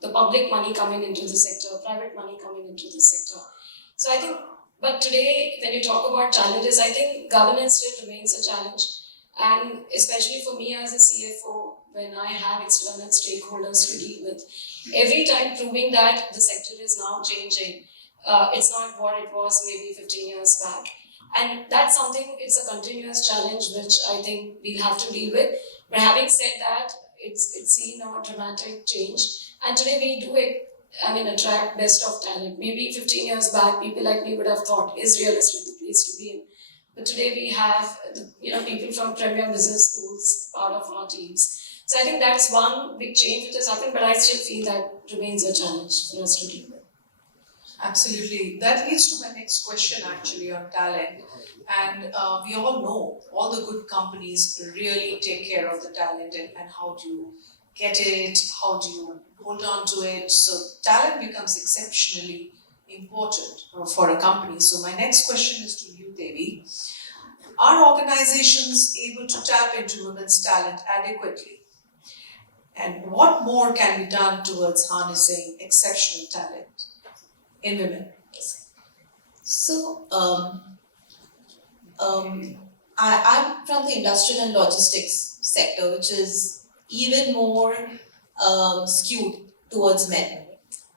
the public money coming into the sector, private money coming into the sector. So I think, but today when you talk about challenges, I think governance still remains a challenge, and especially for me as a CFO, when I have external stakeholders to deal with, every time proving that the sector is now changing. It's not what it was maybe 15 years back. And that's something, it's a continuous challenge which I think we'll have to deal with. But having said that, it's seen a dramatic change. And today we do attract best of talent. Maybe 15 years back, people like me would have thought, is real estate the place to be in? But today we have people from premier business schools part of our teams. So I think that's one big change which has happened, but I still feel that remains a challenge for us to deal with. Absolutely. That leads to my next question actually on talent. And we all know all the good companies really take care of the talent and how do you get it, how do you hold on to it. So talent becomes exceptionally important for a company. So my next question is to you, Devi. Are organizations able to tap into women's talent adequately? And what more can be done towards harnessing exceptional talent in women? So, I'm from the industrial and logistics sector, which is even more skewed towards men.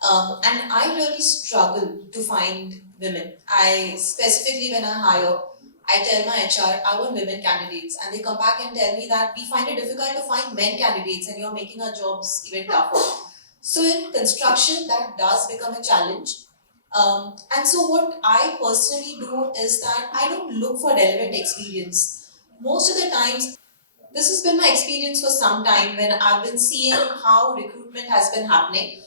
And I really struggle to find women. Specifically when I hire, I tell my HR, I want women candidates, and they come back and tell me that we find it difficult to find men candidates and you're making our jobs even tougher. So in construction, that does become a challenge. And so what I personally do is that I don't look for relevant experience. Most of the times, this has been my experience for some time when I've been seeing how recruitment has been happening.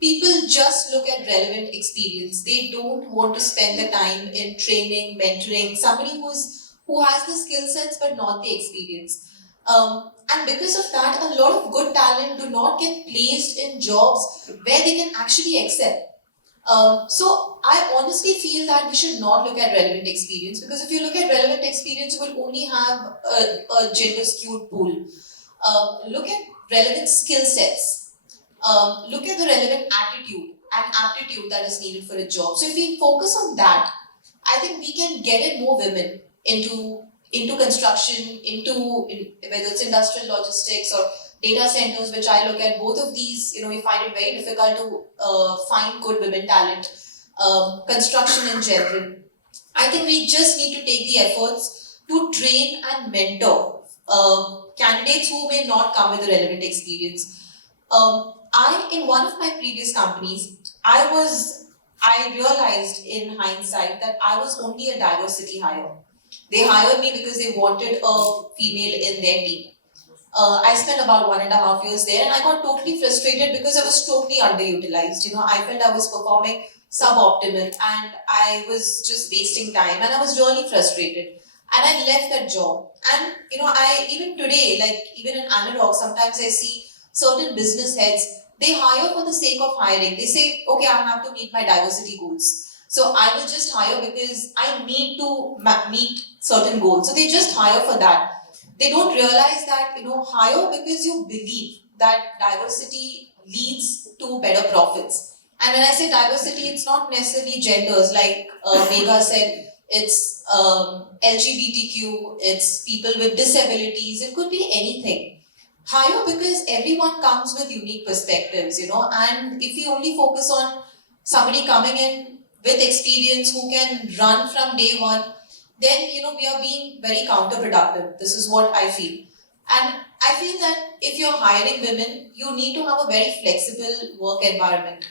People just look at relevant experience. They don't want to spend the time in training, mentoring, somebody who has the skill sets but not the experience. And because of that, a lot of good talent do not get placed in jobs where they can actually excel. So I honestly feel that we should not look at relevant experience, because if you look at relevant experience, you will only have a gender skewed pool. Look at relevant skill sets. Look at the relevant attitude and aptitude that is needed for a job. So if we focus on that, I think we can get in more women into construction, whether it's industrial logistics or data centers, which I look at. Both of these, we find it very difficult to find good women talent. Construction in general, I think we just need to take the efforts to train and mentor candidates who may not come with a relevant experience. In one of my previous companies, I realized in hindsight that I was only a diversity hire. They hired me because they wanted a female in their team. I spent about 1.5 years there, and I got totally frustrated because I was totally underutilized. I felt I was performing suboptimal and I was just wasting time, and I was really frustrated. And I left that job. And even today, even in Analog, sometimes I see certain business heads, they hire for the sake of hiring. They say, okay, I have to meet my diversity goals, so I will just hire because I need to meet certain goals. So they just hire for that. They don't realize that, hire because you believe that diversity leads to better profits. And when I say diversity, it's not necessarily genders, like Megha said, it's LGBTQ, it's people with disabilities, it could be anything. Hire because everyone comes with unique perspectives, and if you only focus on somebody coming in with experience who can run from day one, then we are being very counterproductive. This is what I feel. And I feel that if you're hiring women, you need to have a very flexible work environment.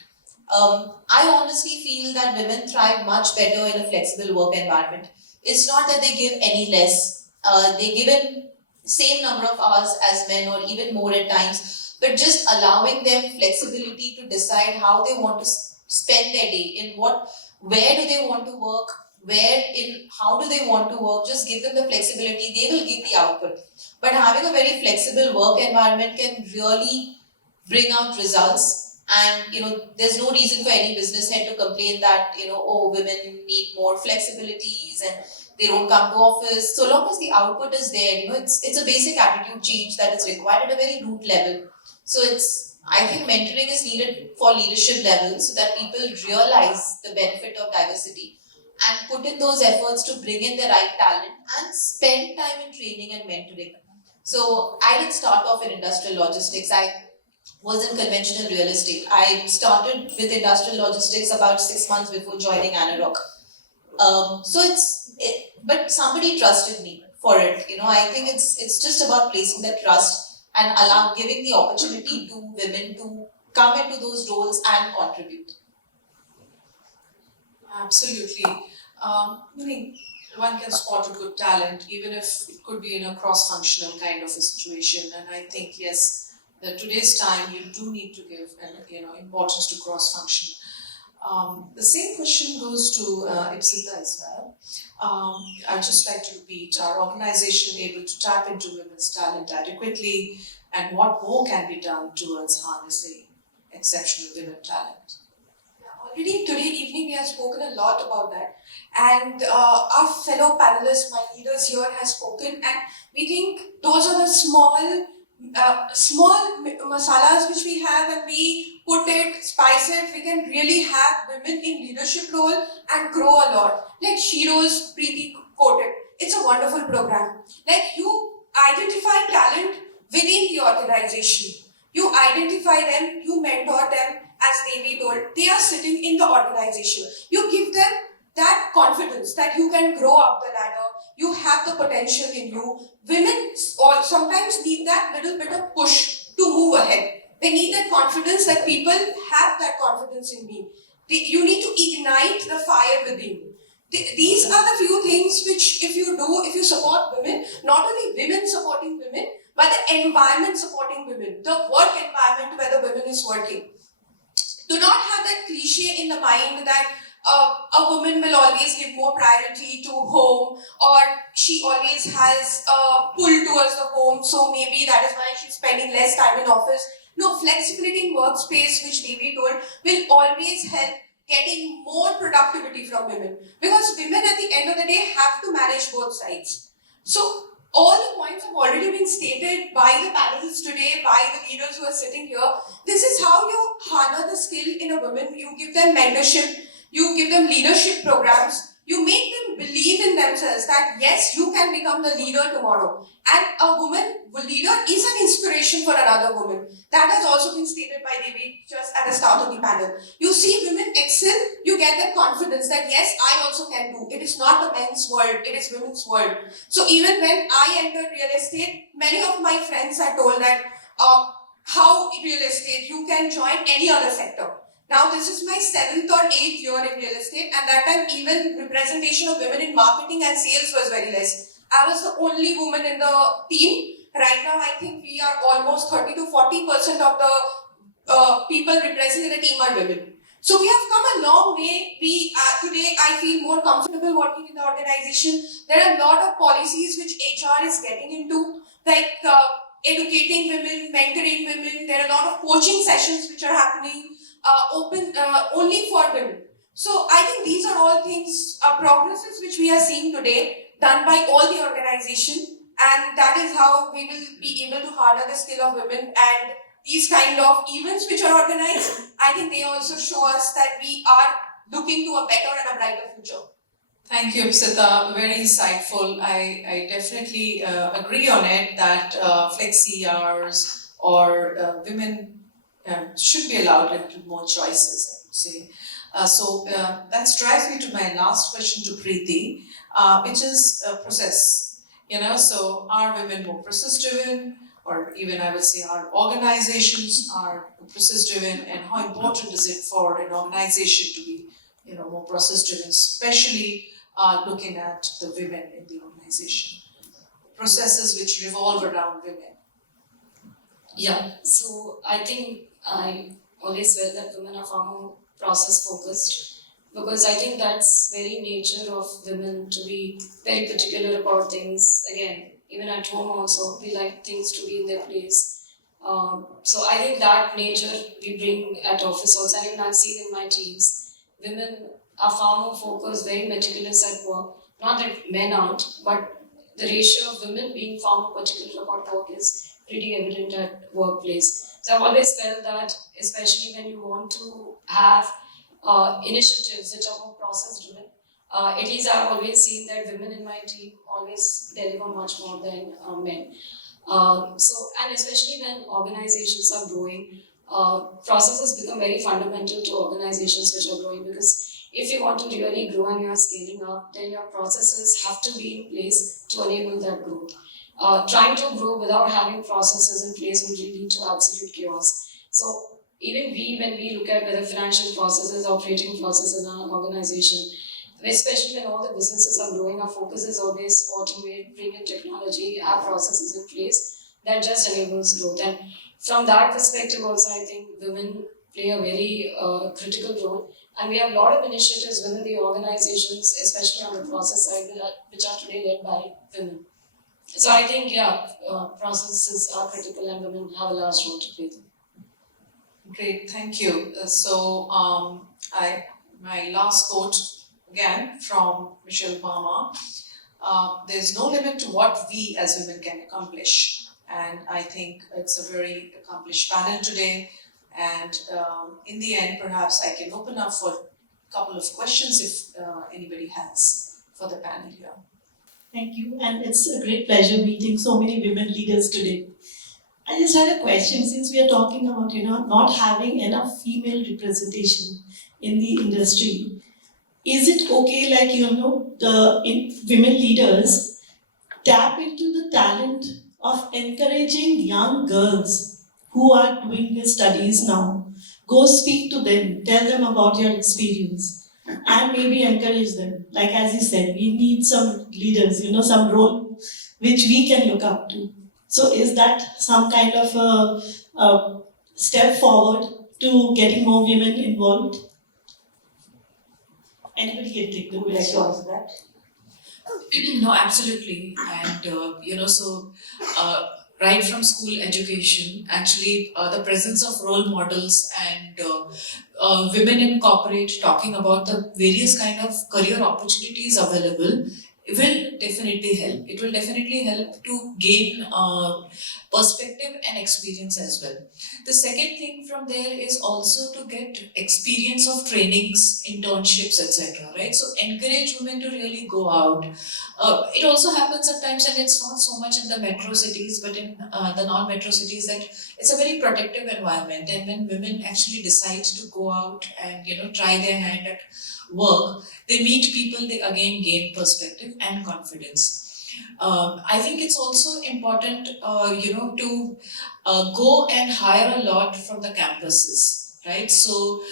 I honestly feel that women thrive much better in a flexible work environment. It's not that they give any less. They give in same number of hours as men, or even more at times, but just allowing them flexibility to decide how they want to spend their day, where do they want to work, how do they want to work. Just give them the flexibility, they will give the output. But having a very flexible work environment can really bring out results. And there's no reason for any business head to complain that oh, women need more flexibilities and they don't come to office. So long as the output is there, it's a basic attitude change that is required at a very root level. So I think mentoring is needed for leadership levels so that people realize the benefit of diversity and put in those efforts to bring in the right talent and spend time in training and mentoring. So I didn't start off in industrial logistics. I was in conventional real estate. I started with industrial logistics about 6 months before joining Anarock. But somebody trusted me for it. I think it's just about placing that trust and giving the opportunity to women to come into those roles and contribute. Absolutely. Meaning one can spot a good talent even if it could be in a cross-functional kind of a situation. And I think, yes, that today's time you do need to give importance to cross-function. The same question goes to Ipsita as well. I'd just like to repeat, our organization able to tap into women's talent adequately, and what more can be done towards harnessing exceptional women talent? Already today evening we have spoken a lot about that, and our fellow panelists, my leaders here, have spoken, and we think those are the small masalas which we have, and we put it, spice it, we can really have women in leadership role and grow a lot. Like Shiro's Preeti quoted, it's a wonderful program. Like you identify talent within the organization. You identify them, you mentor them, as Devi told, they are sitting in the organization. You give them that confidence that you can grow up the ladder, you have the potential in you. Women sometimes need that little bit of push to move ahead. They need that confidence that people have that confidence in me. You need to ignite the fire within. These are the few things which if you support women, not only women supporting women, but the environment supporting women, the work environment where the women is working. Do not have that cliche in the mind that a woman will always give more priority to home, or she always has a pull towards the home, so maybe that is why she's spending less time in office. No, flexibility in workspace, which Devi told, will always help getting more productivity from women, because women at the end of the day have to manage both sides. So all the points have already been stated by the panelists today, by the leaders who are sitting here. This is how you harness the skill in a woman. You give them mentorship, you give them leadership programs, you make them believe in themselves that yes, you can become the leader tomorrow. And a woman leader is an inspiration for another woman. That has also been stated by Devi just at the start of the panel. You see women excel, you get that confidence that yes, I also can do. It is not the men's world, it is women's world. So even when I entered real estate, many of my friends had told that how real estate, you can join any other sector. Now this is my 7th or 8th year in real estate, and that time even representation of women in marketing and sales was very less. I was the only woman in the team. Right now I think we are almost 30 to 40% of the people representing the team are women. So we have come a long way. Today I feel more comfortable working in the organization. There are a lot of policies which HR is getting into, like educating women, mentoring women. There are a lot of coaching sessions which are happening. Open only for women. So I think these are all things, progresses which we are seeing today, done by all the organization, and that is how we will be able to harness the skill of women. And these kind of events which are organized, I think they also show us that we are looking to a better and a brighter future. Thank you, Ipsita. Very insightful. I definitely agree on it that flexi hours or women should be allowed a little more choices, I would say. That drives me to my last question to Preeti, which is process. So are women more process driven, or even I would say our organizations are process driven, and how important is it for an organization to be more process driven, especially looking at the women in the organization, processes which revolve around women. Yeah, so I think I always felt that women are far more process focused, because I think that's very nature of women to be very particular about things. Again, even at home also, we like things to be in their place. So I think that nature we bring at office also, and even I've seen in my teams, women are far more focused, very meticulous at work. Not that men aren't, but the ratio of women being far more particular about work is pretty evident at workplace. So I've always felt that, especially when you want to have initiatives which are more process driven, at least I've always seen that women in my team always deliver much more than men. And especially when organizations are growing, processes become very fundamental to organizations which are growing, because if you want to really grow and you are scaling up, then your processes have to be in place to enable that growth. Trying to grow without having processes in place will lead to absolute chaos. So even when we look at whether financial processes, operating processes in our organization, especially when all the businesses are growing, our focus is always automate, bring in technology, have processes in place that just enables growth. And from that perspective also, I think women play a very critical role. And we have a lot of initiatives within the organizations, especially on the process side, which are today led by women. So I think, processes are critical and women have a large role to play. Great, thank you. My last quote again from Michelle Obama. There's no limit to what we as women can accomplish, and I think it's a very accomplished panel today. And in the end, perhaps I can open up for a couple of questions if anybody has for the panel here. Thank you, and it's a great pleasure meeting so many women leaders today. I just had a question, since we are talking about, not having enough female representation in the industry. Is it okay, the women leaders tap into the talent of encouraging young girls who are doing their studies now? Go speak to them, tell them about your experience, and maybe encourage them. Like as you said, we need some leaders, some role which we can look up to. So is that some kind of a step forward to getting more women involved? Anybody can take the question. to answer that? No, absolutely. And, right from school education, actually, the presence of role models and women in corporate talking about the various kind of career opportunities available will definitely help. It will definitely help to gain perspective and experience as well. The second thing from there is also to get experience of trainings, internships, etc. Right? So encourage women to really go out. It also happens at times, and it's not so much in the metro cities, but in the non-metro cities, that it's a very protective environment. And when women actually decide to go out and try their hand at work, they meet people, they again gain perspective and confidence. I think it's also important, to go and hire a lot from the campuses, right? So,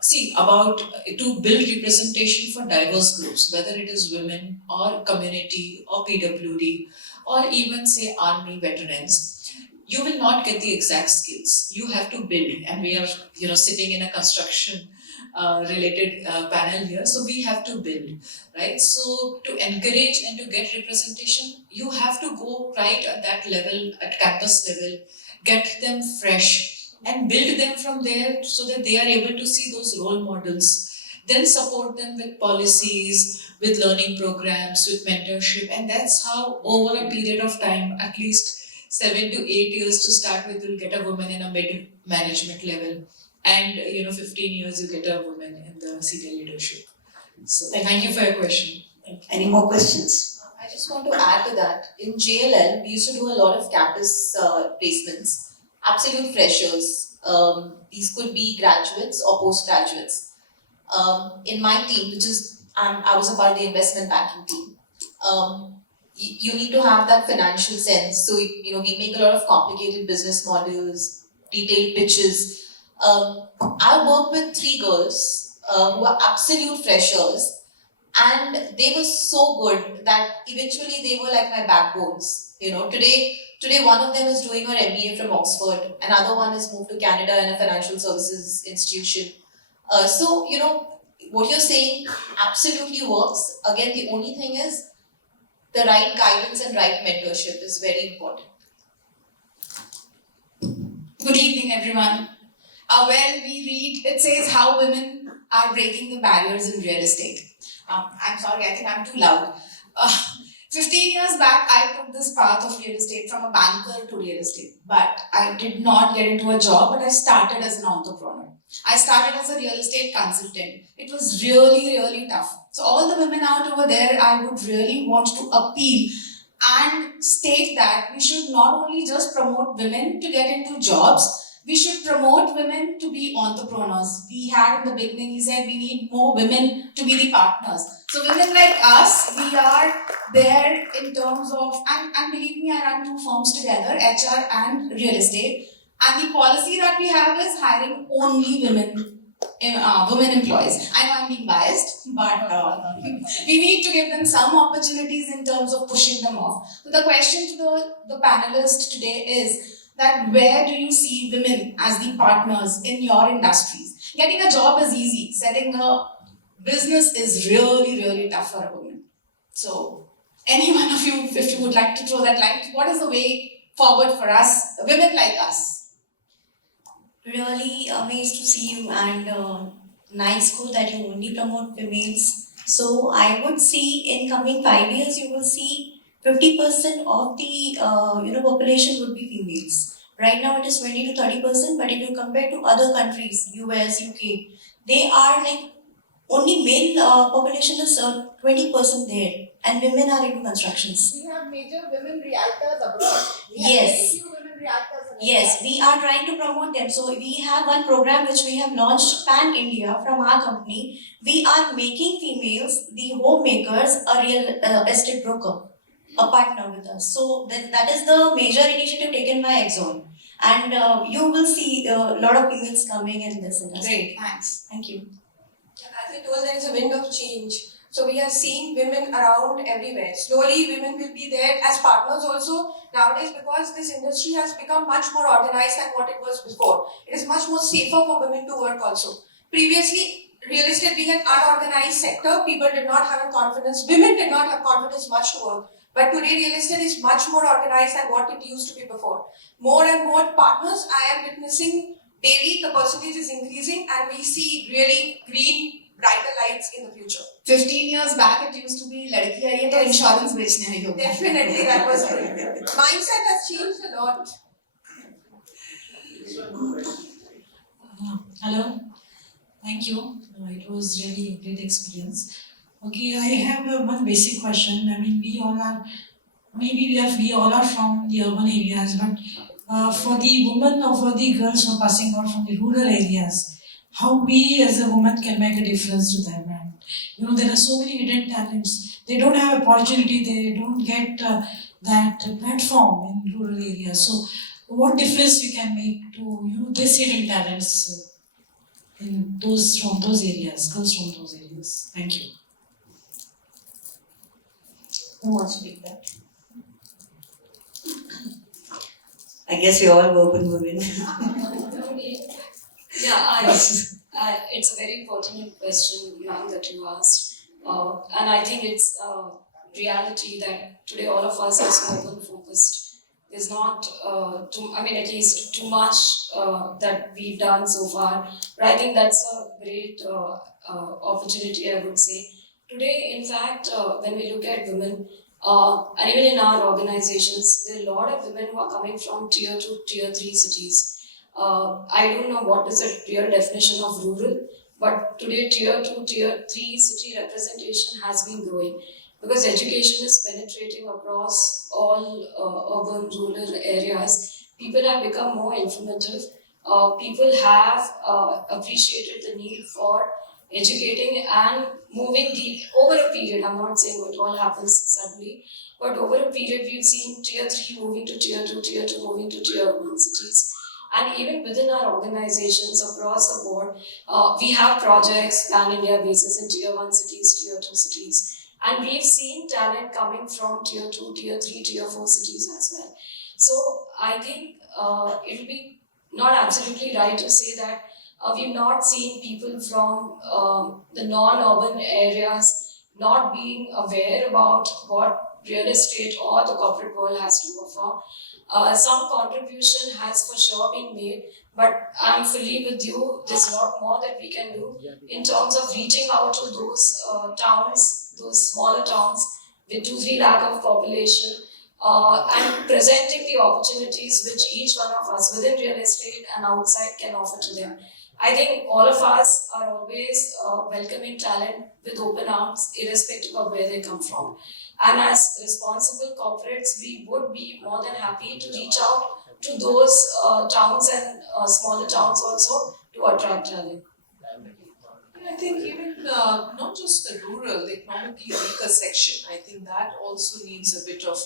to build representation for diverse groups, whether it is women or community or PWD or even say army veterans, you will not get the exact skills. You have to build, and we are, sitting in a construction related panel here, so we have to build, right? So to encourage and to get representation, you have to go right at that level, at campus level, get them fresh and build them from there so that they are able to see those role models, then support them with policies, with learning programs, with mentorship, and that's how over a period of time, at least 7 to 8 years to start with, you'll get a woman in a mid-management level. And 15 years you get a woman in the senior leadership. So thank you for your question. Any more questions? I just want to add to that. In JLL, we used to do a lot of campus placements, absolute freshers. These could be graduates or postgraduates. In my team, which is, I was a part of the investment banking team, you need to have that financial sense. So, we make a lot of complicated business models, detailed pitches. I worked with 3 girls who are absolute freshers, and they were so good that eventually they were like my backbones. Today one of them is doing her MBA from Oxford, another one has moved to Canada in a financial services institution. So what you're saying absolutely works. Again, the only thing is the right guidance and right mentorship is very important. Good evening, everyone. Well, we read, it says how women are breaking the barriers in real estate. I'm sorry, I think I'm too loud. 15 years back, I took this path of real estate from a banker to real estate. But I did not get into a job, but I started as an entrepreneur. I started as a real estate consultant. It was really, really tough. So all the women out over there, I would really want to appeal and state that we should not only just promote women to get into jobs, we should promote women to be entrepreneurs. We had in the beginning, he said we need more women to be the partners. So women like us, we are there in terms of, and believe me, I run 2 firms together, HR and real estate. And the policy that we have is hiring only women employees. I know I'm being biased, but we need to give them some opportunities in terms of pushing them off. So the question to the panelists today is that where do you see women as the partners in your industries? Getting a job is easy. Setting a business is really, really tough for a woman. So any one of you, if you would like to throw that light, what is the way forward for us, women like us? Really amazed to see you, and nice cool that you only promote females. So I would see in coming 5 years you will see 50% of the population would be females. Right now it is 20 to 30%, but if you compare to other countries, US, UK, they are like only male population is 20% there, and women are into constructions. We have major women realtors abroad. Yes. Few women realtors. Yes, we are trying to promote them. So we have one program which we have launched pan India from our company. We are making females, the homemakers, a real estate broker, a partner with us. So that is the major initiative taken by Exxon. And you will see a lot of females coming in this industry. Great, thanks. Thank you. And as I told, there is a wind of change. So we are seeing women around everywhere. Slowly, women will be there as partners also nowadays, because this industry has become much more organized than what it was before. It is much more safer for women to work also. Previously, real estate being an unorganized sector, people did not have confidence. Women did not have confidence much to work. But today, real estate is much more organized than what it used to be before. More and more partners I am witnessing daily, the percentage is increasing, and we see really green, brighter lights in the future. 15 years back, it used to be ladki aayi hai to insurance बेचने आई हो. Definitely, that was it. Mindset has changed a lot. Hello, thank you. It was really a great experience. Okay, I have one basic question. I mean, we all are from the urban areas, but for the women or for the girls who are passing out from the rural areas, how we as a woman can make a difference to them. And there are so many hidden talents. They don't have opportunity. They don't get that platform in rural areas. So, what difference we can make to these hidden talents in from those areas, girls from those areas? Thank you. Who wants to take that? I guess we all work with women. Yeah, it's a very pertinent question, ma'am, that you asked. And I think it's a reality that today all of us are so urban focused. There's not, at least too much that we've done so far. But I think that's a great opportunity, I would say. Today, in fact, when we look at women, and even in our organizations, there are a lot of women who are coming from tier 2, tier 3 cities. I don't know what is the real definition of rural, but today tier 2, tier 3 city representation has been growing because education is penetrating across all urban, rural areas. People have become more informative. People have appreciated the need for educating and moving over a period. I'm not saying it all happens suddenly, but over a period we've seen tier 3 moving to tier 2, tier 2 moving to tier 1 cities. And even within our organizations across the board, we have projects, pan-India basis in tier 1 cities, tier 2 cities. And we've seen talent coming from tier 2, tier 3, tier 4 cities as well. So I think it will be not absolutely right to say that we've not seen people from the non-urban areas not being aware about what real estate or the corporate world has to offer. Some contribution has for sure been made, but I'm fully with you. There's a lot more that we can do in terms of reaching out to those towns, those smaller towns with 2-3 lakh of population, and presenting the opportunities which each one of us within real estate and outside can offer to them. I think all of us are always welcoming talent with open arms, irrespective of where they come from. And as responsible corporates, we would be more than happy to reach out to those towns and smaller towns also to attract talent. I think even not just the rural, the economically weaker section, I think that also needs a bit of,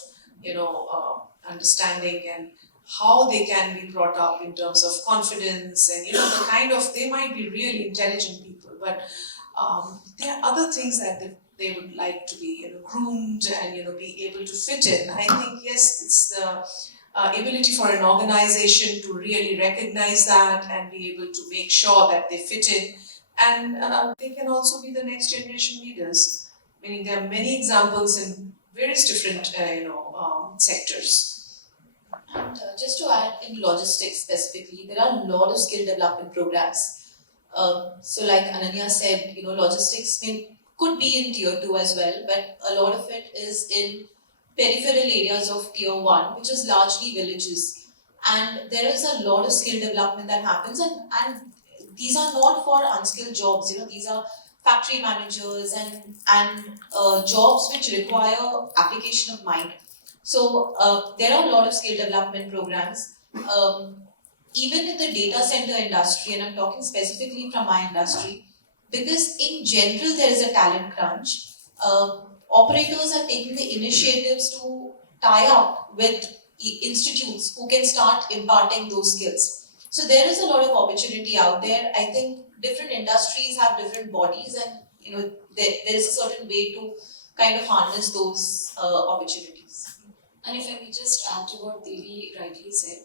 understanding and how they can be brought up in terms of confidence and, the kind of, they might be really intelligent people, but there are other things that they would like to be, groomed and, be able to fit in. I think, yes, it's the ability for an organization to really recognize that and be able to make sure that they fit in. And they can also be the next generation leaders. Meaning there are many examples in various different, sectors. And just to add, in logistics specifically, there are a lot of skill development programs. So like Ananya said, logistics could be in tier 2 as well, but a lot of it is in peripheral areas of tier 1, which is largely villages. And there is a lot of skill development that happens, and these are not for unskilled jobs, these are factory managers and jobs which require application of mind. So there are a lot of skill development programs. Even in the data center industry, and I'm talking specifically from my industry, because in general there is a talent crunch, operators are taking the initiatives to tie up with institutes who can start imparting those skills. So there is a lot of opportunity out there. I think different industries have different bodies, and there is a certain way to kind of harness those opportunities. And if I may just add to what Devi rightly said,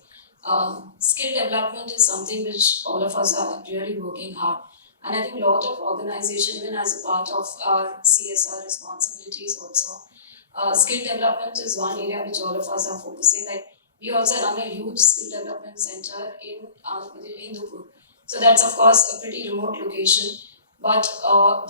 skill development is something which all of us are really working hard. And I think a lot of organization, even as a part of our CSR responsibilities also, skill development is one area which all of us are focusing. Like, we also run a huge skill development center in Hindupur. So that's of course a pretty remote location, but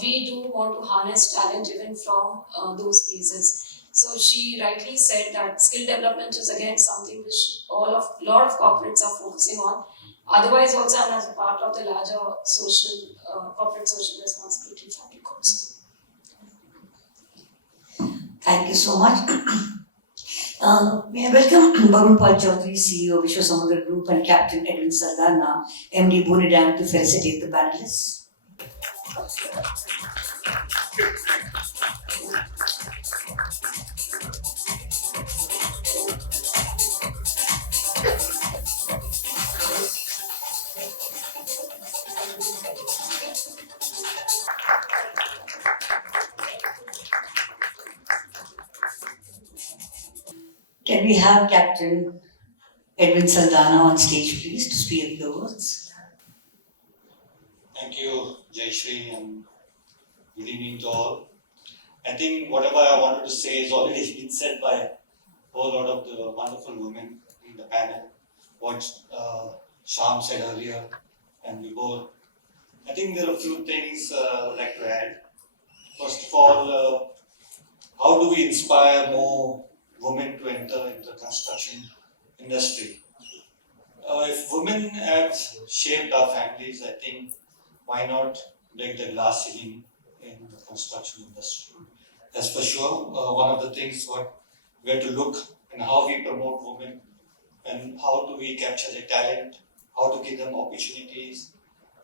we do want to harness talent even from those places. So she rightly said that skill development is again something which a lot of corporates are focusing on. Otherwise also, and as a part of the larger social, corporate social responsibility fabric also. Thank you so much. May I welcome Barun Pal Chaudhary, CEO, Vishwasamudra Group, and Captain Edwin Saldana, MD Bonidam, to felicitate the panelists. Can we have Captain Edwin Saldana on stage, please, to speak the words? Thank you, Jayashree, and good evening to all. I think whatever I wanted to say has already been said by a whole lot of the wonderful women in the panel. What Shyam said earlier and Vibhor. I think there are a few things I'd like to add. First of all, how do we inspire more women to enter into the construction industry? If women have shaped our families, I think why not break the glass ceiling in the construction industry? That's for sure. One of the things what we have to look and how we promote women and how do we capture their talent, how to give them opportunities,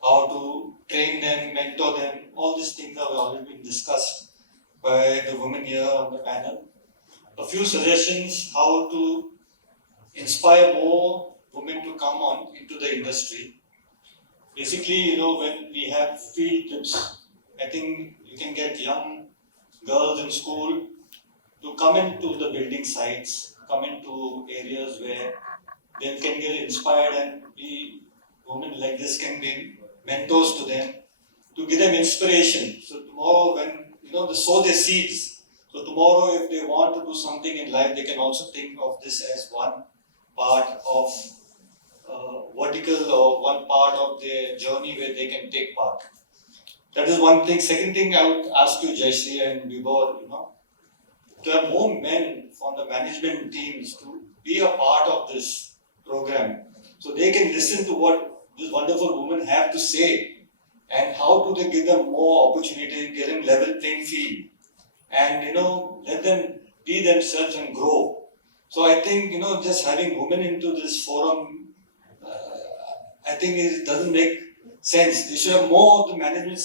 how to train them, mentor them. All these things have already been discussed by the women here on the panel. A few suggestions how to inspire more women to come on into the industry. Basically, when we have field trips, I think you can get young girls in school to come into the building sites, come into areas where they can get inspired, and women like this can be mentors to them, to give them inspiration. So tomorrow when, they sow their seeds, So tomorrow, if they want to do something in life, they can also think of this as one part of vertical or one part of their journey where they can take part. That is one thing. Second thing, I would ask you, Jayashree and Vibhor, to have more men from the management teams to be a part of this program, so they can listen to what this wonderful women have to say, and how do they give them more opportunity, give them level playing field, and let them be themselves and grow. So I think just having women into this forum, I think it doesn't make sense. They should have more of the management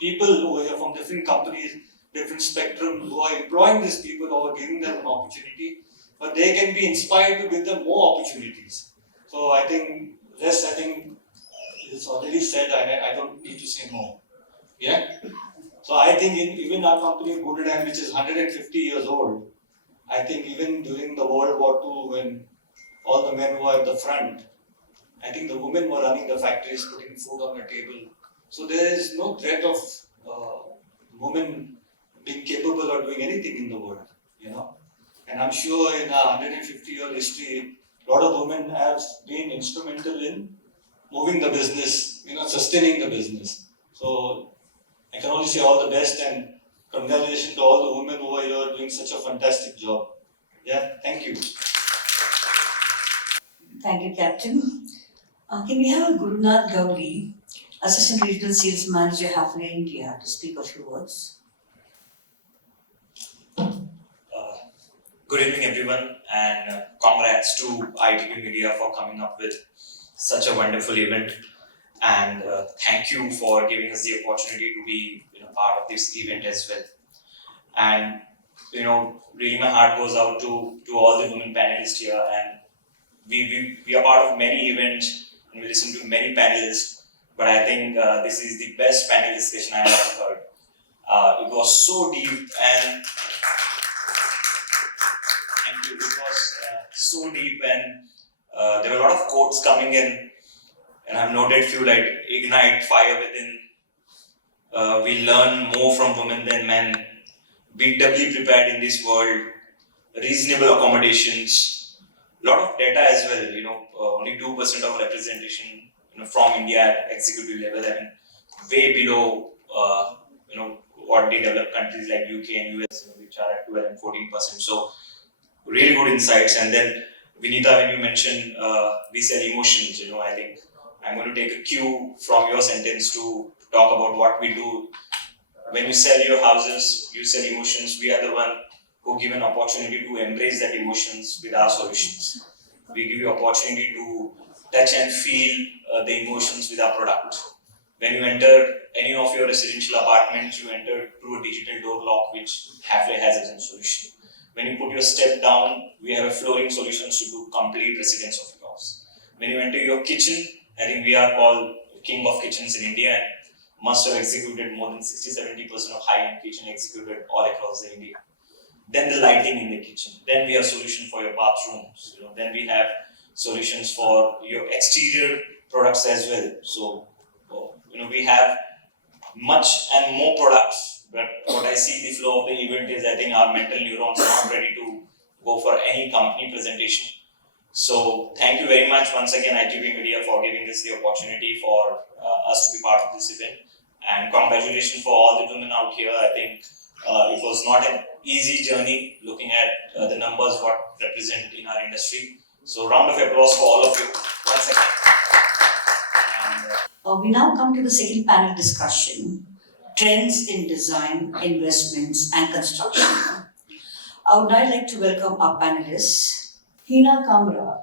people who are from different companies, different spectrum, who are employing these people or giving them an opportunity, but they can be inspired to give them more opportunities. So I think it's already said, I don't need to say more. Yeah? So I think even our company, Goodadan, which is 150 years old, I think even during the World War II, when all the men were at the front, I think the women were running the factories, putting food on the table. So there is no threat of women being capable of doing anything in the world, And I'm sure in our 150-year history, a lot of women have been instrumental in moving the business, sustaining the business. So I can only say all the best and congratulations to all the women over here doing such a fantastic job. Yeah, thank you. Thank you, Captain. Can we have Gurunath Gauri, Assistant Regional Sales Manager, Hafele India, to speak a few words? Good evening, everyone, and congrats to ITP Media for coming up with such a wonderful event. And thank you for giving us the opportunity to be part of this event as well. And really my heart goes out to all the women panelists here. And we are part of many events and we listen to many panelists. But I think this is the best panel discussion I have heard. It was so deep and it was so deep, and there were a lot of quotes coming in, and I've noted few like ignite fire within, we learn more from women than men, be doubly prepared in this world, reasonable accommodations, a lot of data as well, only 2% of representation from India at executive level, and way below what the developed countries like UK and US which are at 12 and 14%. So really good insights. And then Vinita, when you mentioned we sell emotions, I think I'm going to take a cue from your sentence to talk about what we do. When you sell your houses, you sell emotions. We are the one who give an opportunity to embrace that emotions with our solutions. We give you opportunity to touch and feel the emotions with our product. When you enter any of your residential apartments, you enter through a digital door lock, which Hafele has as a solution. When you put your step down, we have a flooring solutions to do complete residence of yours. When you enter your kitchen, I think we are called king of kitchens in India and must have executed more than 60-70% of high-end kitchen executed all across the India. Then the lighting in the kitchen. Then we have solution for your bathrooms. Then we have solutions for your exterior products as well. So, we have much and more products, but what I see the flow of the event is I think our mental neurons are not ready to go for any company presentation. So thank you very much once again ITP Media for giving us the opportunity for us to be part of this event. And congratulations for all the women out here. I think it was not an easy journey looking at the numbers what represent in our industry. So round of applause for all of you once again. We now come to the second panel discussion, Trends in Design, Investments and Construction. I would now like to welcome our panelists. Hina Kamra,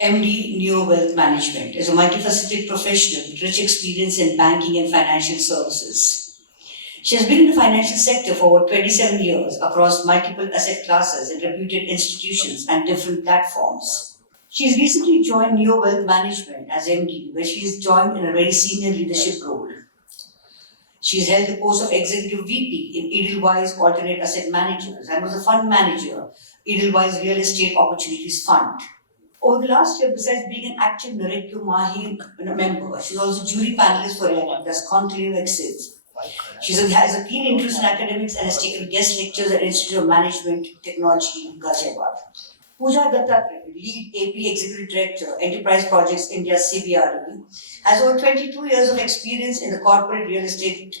MD, Neo Wealth Management, is a multifaceted professional with rich experience in banking and financial services. She has been in the financial sector for over 27 years across multiple asset classes in reputed institutions and different platforms. She has recently joined Neo Wealth Management as MD, where she is joined in a very senior leadership role. She has held the post of Executive VP in Edelweiss Alternate Asset Managers and was a fund manager, Edelweiss Real Estate Opportunities Fund. Over the last year, besides being an active Naretto Mahi member, she is also jury panelist for Conclave Exits, She has a keen interest in academics and has taken guest lectures at Institute of Management Technology in Ghaziabad. Pooja Dattatreya, Lead AP Executive Director, Enterprise Projects India CBRE, has over 22 years of experience in the corporate real estate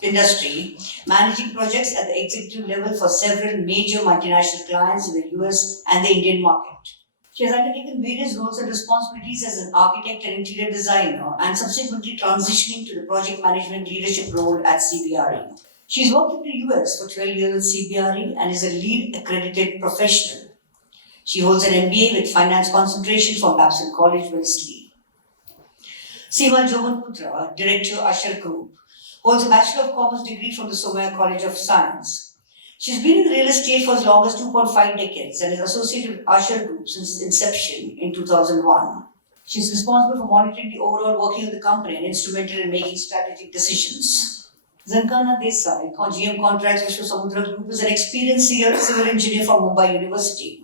industry, managing projects at the executive level for several major multinational clients in the US and the Indian market. She has undertaken various roles and responsibilities as an architect and interior designer and subsequently transitioning to the project management leadership role at CBRE. She's worked in the US for 12 years at CBRE and is a lead accredited professional. She holds an MBA with finance concentration from Babson College, Wellesley. Seema Jobanputra, Director, Usher Group, holds a Bachelor of Commerce degree from the Somaiya College of Science. She's been in real estate for as long as 2.5 decades and is associated with Usher Group since its inception in 2001. She's responsible for monitoring the overall working of the company and instrumental in making strategic decisions. Zankana Desai, GM Contracts Vishwa Samudra Group, is an experienced civil engineer from Mumbai University.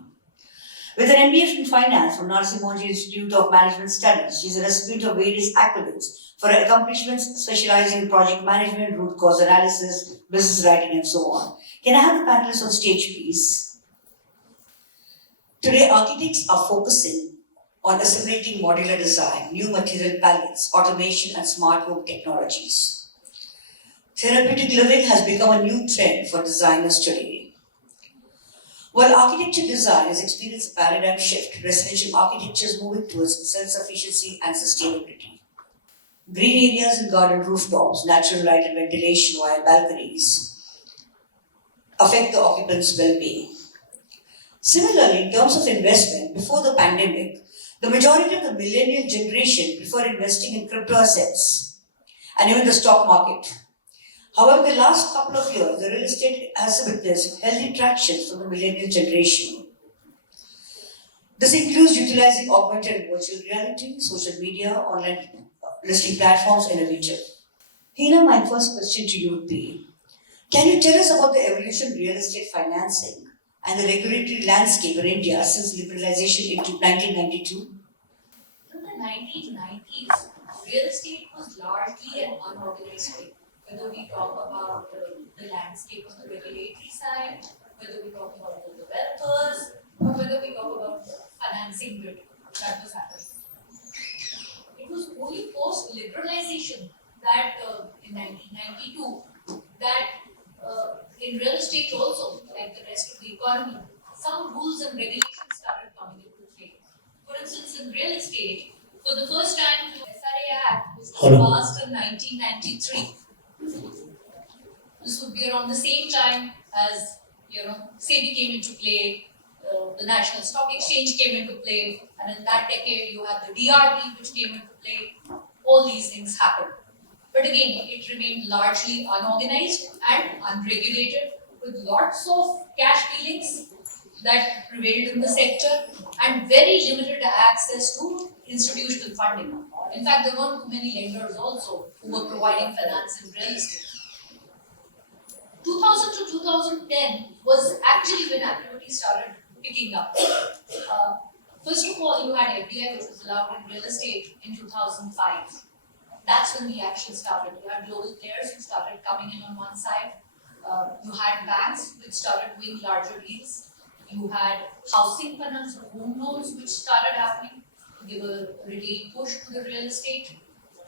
With an MBA in finance from Narsi Monji Institute of Management Studies, she is a recipient of various accolades for her accomplishments specializing in project management, root cause analysis, business writing, and so on. Can I have the panelists on stage, please? Today, architects are focusing on assimilating modular design, new material palettes, automation, and smart home technologies. Therapeutic living has become a new trend for designers today. While architecture design has experienced a paradigm shift, residential architecture is moving towards self-sufficiency and sustainability. Green areas and garden rooftops, natural light and ventilation via balconies affect the occupants' well-being. Similarly, in terms of investment, before the pandemic, the majority of the millennial generation prefer investing in crypto assets and even the stock market. However, the last couple of years, the real estate has witnessed healthy traction from the millennial generation. This includes utilizing augmented and virtual reality, social media, online listing platforms, and a video. Hina, my first question to you would be, can you tell us about the evolution of real estate financing and the regulatory landscape in India since liberalization in 1992? In the 1990s, real estate was largely an unorganized thing. Whether we talk about the landscape on the regulatory side, whether we talk about the developers, or whether we talk about the financing bit that was happening. It was only post-liberalization that in 1992, that in real estate also, like the rest of the economy, some rules and regulations started coming into play. For instance, in real estate, for the first time, the SRA Act was passed in 1993. This would be around the same time as, SEBI came into play, the National Stock Exchange came into play, and in that decade you had the DRT which came into play. All these things happened. But again, it remained largely unorganized and unregulated, with lots of cash dealings that prevailed in the sector and very limited access to institutional funding. In fact, there weren't too many lenders also who were providing finance in real estate. 2000 to 2010 was actually when activity started picking up. First of all, you had FDI, which was allowed in real estate in 2005. That's when the action started. You had global players who started coming in on one side. You had banks which started doing larger deals. You had housing finance or home loans which started happening to give a retail push to the real estate.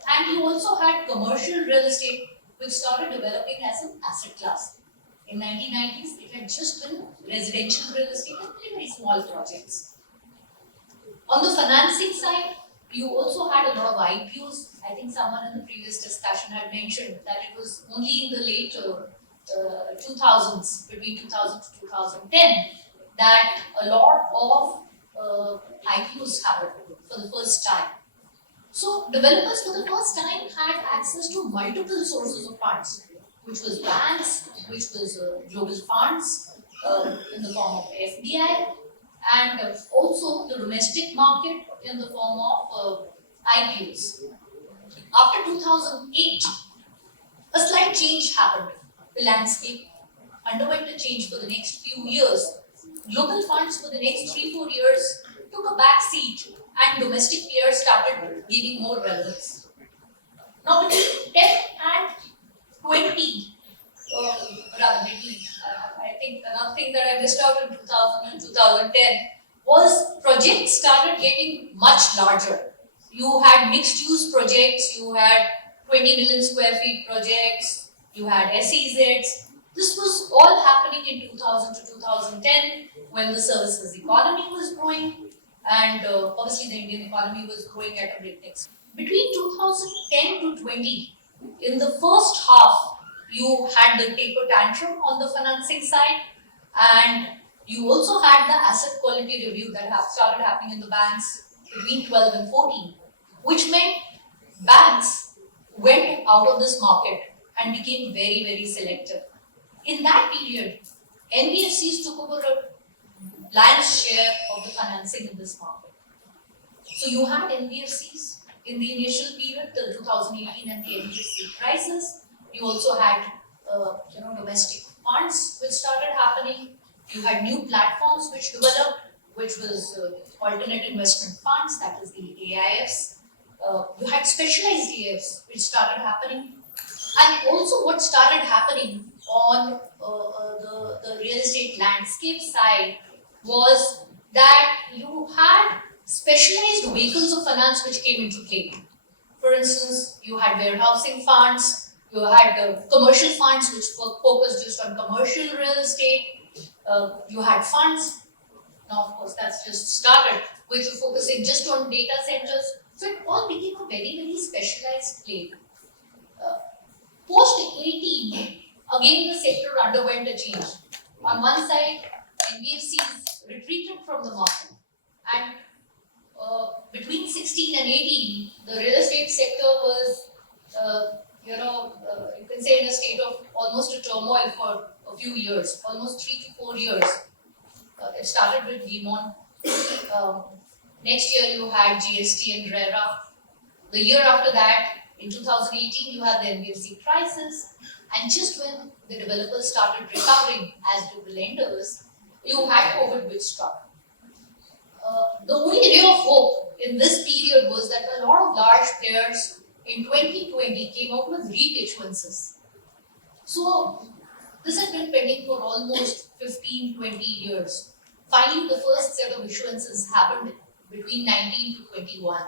And you also had commercial real estate which started developing as an asset class. In 1990s, it had just been residential real estate and very small projects. On the financing side, you also had a lot of IPOs. I think someone in the previous discussion had mentioned that it was only in the late 2000s, between 2000 to 2010, that a lot of IPOs happened for the first time. So developers for the first time had access to multiple sources of funds, which was banks, which was global funds in the form of FDI, and also the domestic market in the form of IPOs. After 2008, a slight change happened. The landscape underwent a change for the next few years. Global funds for the next 3-4 years took a back seat and domestic players started gaining more relevance. Now between 10 and 20, rather between, I think another thing that I missed out in 2000 and 2010 was projects started getting much larger. You had mixed use projects, you had 20 million square feet projects, you had SEZs. This was all happening in 2000 to 2010 when the services economy was growing and obviously the Indian economy was growing at a breakneck speed. Between 2010 to 20, in the first half, you had the taper tantrum on the financing side and you also had the asset quality review that started happening in the banks between 12 and 14, which meant banks went out of this market and became very, very selective. In that period, NBFCs took over a lion's share of the financing in this market. So you had NBFCs in the initial period till 2018 and the NBFC crisis. You also had domestic funds which started happening. You had new platforms which developed, which was alternate investment funds, that is the AIFs. You had specialized AIFs which started happening. And also what started happening on the real estate landscape side was that you had specialized vehicles of finance which came into play. For instance, you had warehousing funds, you had commercial funds which focused just on commercial real estate, you had funds, now of course that's just started, which were focusing just on data centers. So it all became a very, very specialized play. Post 18, again the sector underwent a change. On one side, NBFCs retreated from the market, and between 16 and 18, the real estate sector was, you can say in a state of almost a turmoil for a few years, almost 3 to 4 years. It started with Demon. Next year you had GST and RERA. The year after that, in 2018, you had the NBFC crisis, and just when the developers started recovering, as did the lenders, you had COVID which struck. The only ray of hope in this period was that a lot of large players in 2020 came out with REIT issuances. So this had been pending for almost 15-20 years. Finally, the first set of issuances happened between 19 to 21.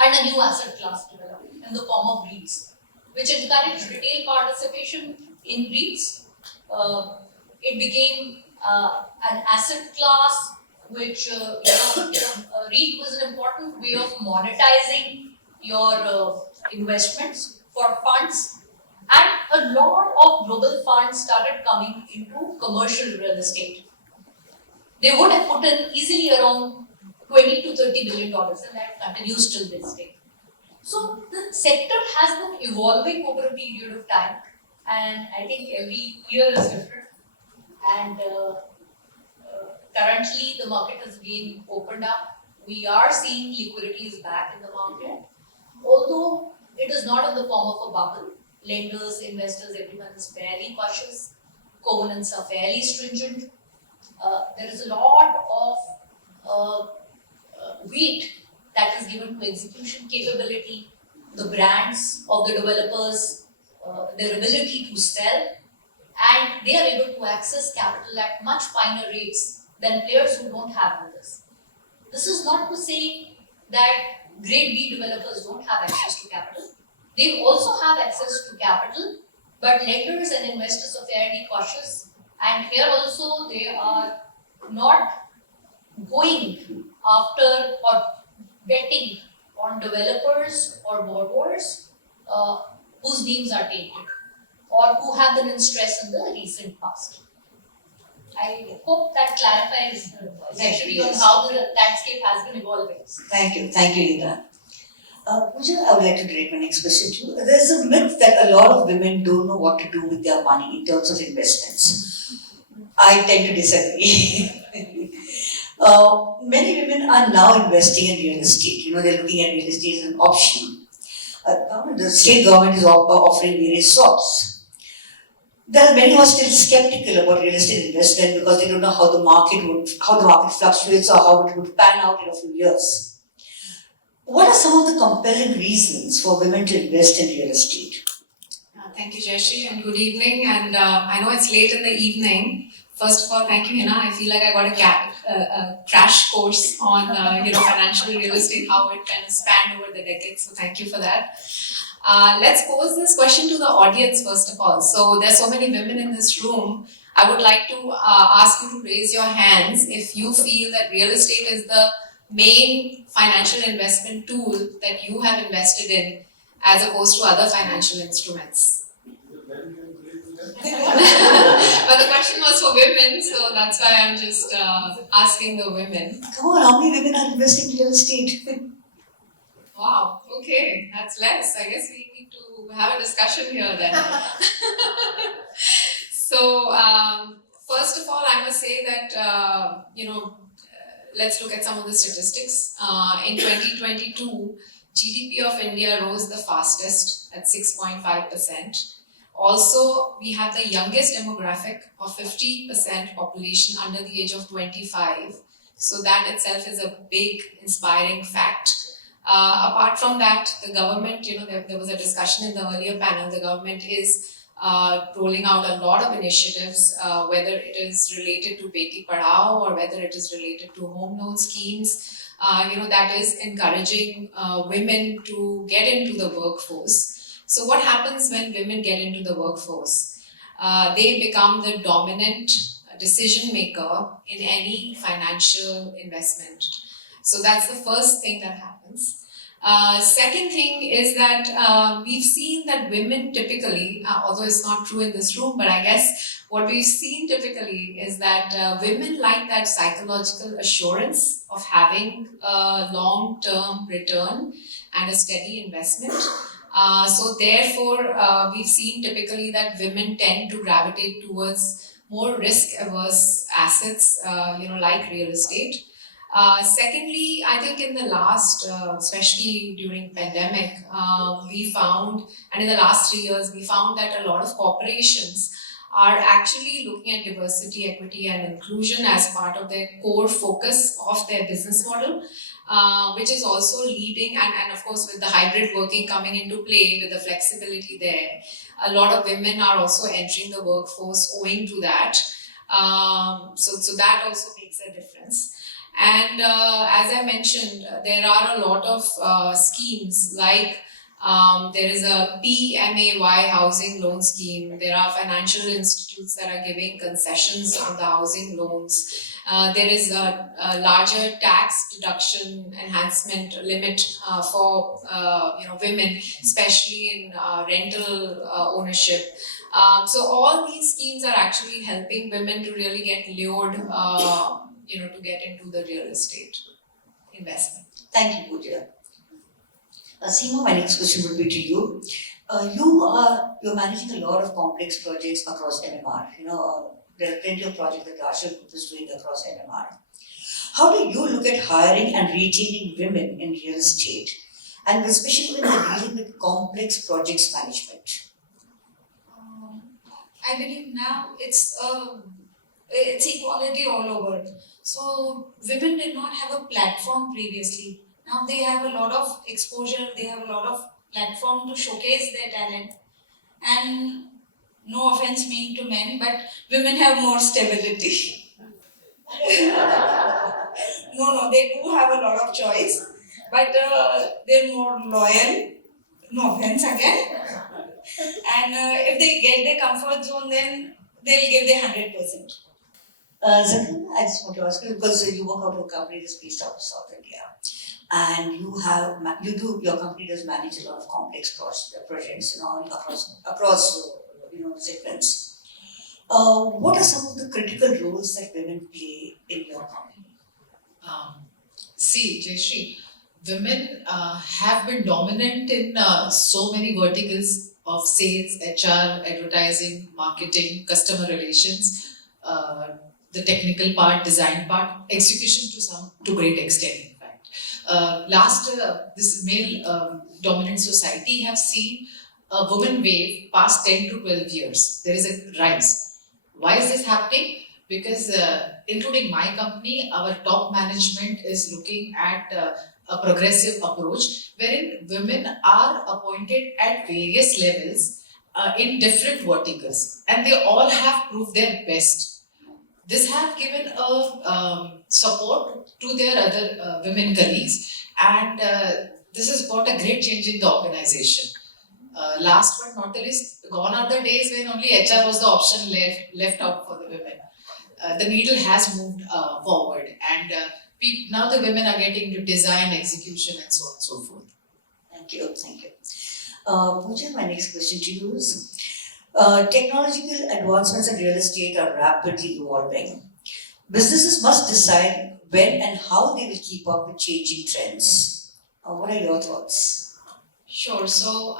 And a new asset class developed in the form of REITs, which encouraged retail participation in REITs. It became an asset class which, REIT was an important way of monetizing your investments for funds. And a lot of global funds started coming into commercial real estate. They would have put in easily around $20 to $30 billion, and that continues till this day. So the sector has been evolving over a period of time, and I think every year is different. And currently, the market has been opened up. We are seeing liquidity is back in the market, although it is not in the form of a bubble. Lenders, investors, everyone is fairly cautious. Covenants are fairly stringent. There is a lot of weight that is given to execution capability, the brands of the developers, their ability to sell, and they are able to access capital at much finer rates than players who don't have this. This is not to say that grade B developers don't have access to capital. They also have access to capital, but lenders and investors are fairly cautious, and here also they are not going after or betting on developers or borrowers whose names are tainted or who have been in stress in the recent past. I hope that clarifies essentially on how the landscape has been evolving. Thank you, Ida. Pooja, I would like to direct my next question to you. There's a myth that a lot of women don't know what to do with their money in terms of investments. I tend to disagree. Many women are now investing in real estate. They're looking at real estate as an option. The state government is offering various sorts. There are many who are still skeptical about real estate investment because they don't know how the market fluctuates or how it would pan out in a few years. What are some of the compelling reasons for women to invest in real estate? Thank you, Jayashree, and good evening. And I know it's late in the evening. First of all, thank you, Hina. I feel like I got a crash course on financial real estate, how it kind of spanned over the decades. So thank you for that. Let's pose this question to the audience first of all. So there's so many women in this room. I would like to ask you to raise your hands if you feel that real estate is the main financial investment tool that you have invested in as opposed to other financial instruments. But the question was for women, so that's why I'm just asking the women. Come on, how many women are investing in real estate? Wow, okay, that's less. I guess we need to have a discussion here then. So, first of all, I must say that, let's look at some of the statistics. In 2022, GDP of India rose the fastest at 6.5%. Also, we have the youngest demographic of 50% population under the age of 25. So that itself is a big inspiring fact. Apart from that, the government, there was a discussion in the earlier panel, the government is rolling out a lot of initiatives, whether it is related to Beti Padhao or whether it is related to home loan schemes, that is encouraging women to get into the workforce. So what happens when women get into the workforce? They become the dominant decision maker in any financial investment. So that's the first thing that happens. Second thing is that we've seen that women typically, although it's not true in this room, but I guess what we've seen typically is that women like that psychological assurance of having a long-term return and a steady investment. So therefore, we've seen typically that women tend to gravitate towards more risk-averse assets, like real estate. Secondly, I think in the last, especially during pandemic, we found, and in the last 3 years, we found that a lot of corporations are actually looking at diversity, equity, and inclusion as part of their core focus of their business model, which is also leading, and of course with the hybrid working coming into play, with the flexibility there, a lot of women are also entering the workforce owing to that. So that also makes a difference. And as I mentioned, there are a lot of schemes like there is a PMAY housing loan scheme. There are financial institutes that are giving concessions on the housing loans. There is a larger tax deduction enhancement limit for women, especially in rental ownership. So all these schemes are actually helping women to really get lured, to get into the real estate investment. Thank you, Pooja. Seema, my next question would be to you. You're managing a lot of complex projects across MMR. There are plenty of projects that the Ashram Group is doing across MMR. How do you look at hiring and retaining women in real estate, and especially when they're dealing with complex projects management? I believe now it's equality all over. So women did not have a platform previously. Now they have a lot of exposure, they have a lot of platform to showcase their talent. And no offense mean to men, but women have more stability. No, they do have a lot of choice, but they're more loyal. No offense again. And if they get their comfort zone, then they'll give their 100%. Zakir, I just want to ask you, because you work out of a company that's based out of South India, and your company does manage a lot of complex projects, across segments. What are some of the critical roles that women play in your company? See, Jayashree, women have been dominant in so many verticals of sales, HR, advertising, marketing, customer relations, the technical part, design part, execution to great extent. In fact, this male dominant society have seen a woman wave past 10 to 12 years. There is a rise. Why is this happening? Because including my company, our top management is looking at a progressive approach wherein women are appointed at various levels in different verticals, and they all have proved their best. This have given a support to their other women colleagues, and this has brought a great change in the organization. Last but not the least, gone are the days when only HR was the option left out for the women. The needle has moved forward, and now the women are getting to design, execution, and so on and so forth. Thank you, thank you. Pooja, my next question to you is, technological advancements in real estate are rapidly evolving. Businesses must decide when and how they will keep up with changing trends. What are your thoughts? Sure. So,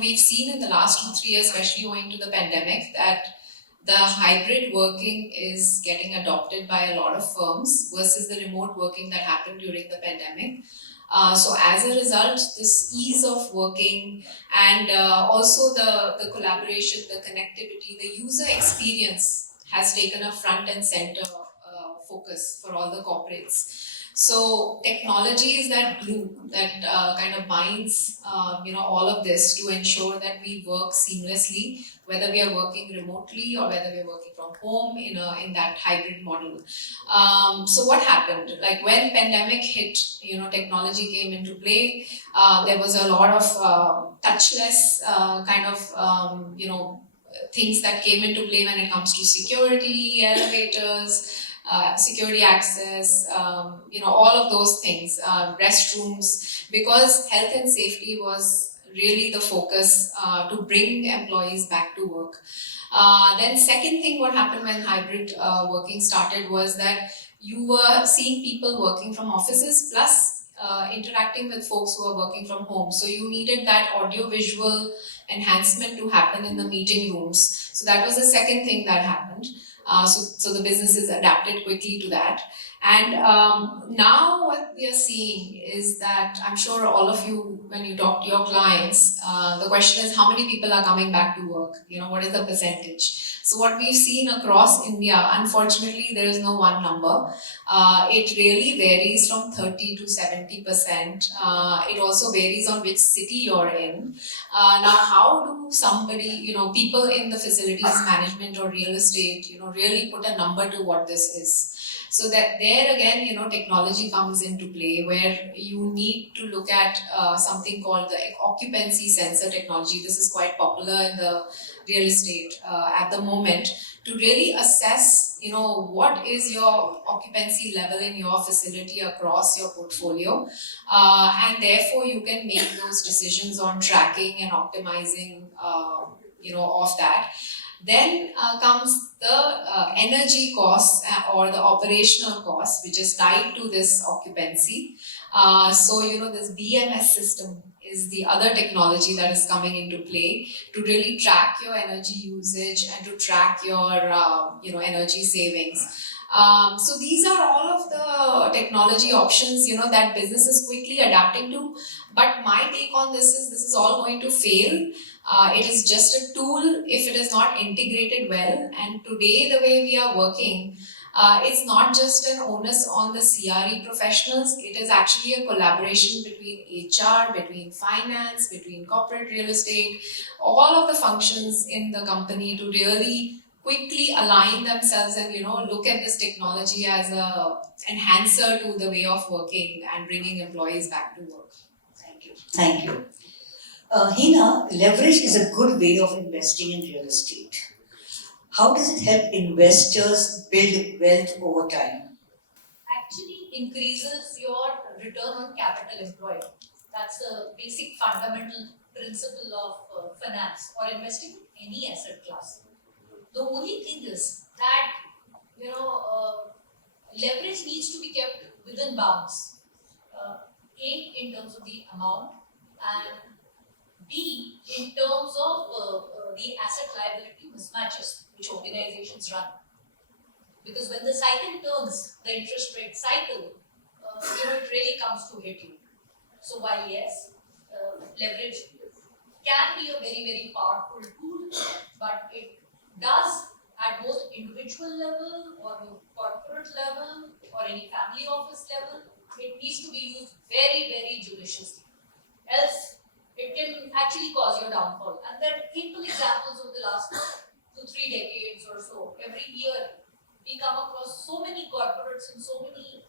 we've seen in the last 2-3 years, especially owing to the pandemic, that the hybrid working is getting adopted by a lot of firms versus the remote working that happened during the pandemic. So as a result, this ease of working and also the collaboration, the connectivity, the user experience has taken a front and center focus for all the corporates. So technology is that glue that kind of binds all of this to ensure that we work seamlessly, whether we are working remotely or whether we are working from home in that hybrid model. So what happened? Like when pandemic hit, technology came into play. There was a lot of touchless things that came into play when it comes to security, elevators, security access, all of those things, restrooms, because health and safety was really the focus to bring employees back to work. Then second thing, what happened when hybrid working started was that you were seeing people working from offices plus interacting with folks who are working from home. So you needed that audio-visual enhancement to happen in the meeting rooms. So that was the second thing that happened. So the businesses adapted quickly to that. And now what we are seeing is that, I'm sure all of you, when you talk to your clients, the question is how many people are coming back to work? What is the percentage? So what we've seen across India, unfortunately, there is no one number. It really varies from 30 to 70%. It also varies on which city you're in. Now, how do somebody, people in the facilities management or real estate, really put a number to what this is? So that there again, technology comes into play where you need to look at something called the occupancy sensor technology. This is quite popular in the real estate at the moment, to really assess, what is your occupancy level in your facility across your portfolio, and therefore you can make those decisions on tracking and optimizing, of that. Then comes the energy costs or the operational costs, which is tied to this occupancy. So, this BMS system is the other technology that is coming into play to really track your energy usage and to track your, energy savings. So these are all of the technology options, that business is quickly adapting to. But my take on this is all going to fail. It is just a tool if it is not integrated well. And today, the way we are working, it's not just an onus on the CRE professionals. It is actually a collaboration between HR, between finance, between corporate real estate, all of the functions in the company to really quickly align themselves and, look at this technology as a enhancer to the way of working and bringing employees back to work. Thank you. Thank you. Hina, leverage is a good way of investing in real estate. How does it help investors build wealth over time? Actually increases your return on capital employed. That's a basic fundamental principle of finance or investing in any asset class. The only thing is that, leverage needs to be kept within bounds. A, in terms of the amount, and B, in terms of the asset liability mismatches which organizations run. Because when the cycle turns, the interest rate cycle, it really comes to hit you. So while yes, leverage can be a very, very powerful tool, but it does at both individual level or corporate level or any family office level, it needs to be used very, very judiciously. Else, it can actually cause your downfall. And there are ample examples of the last 2-3 decades or so. Every year, we come across so many corporates and so many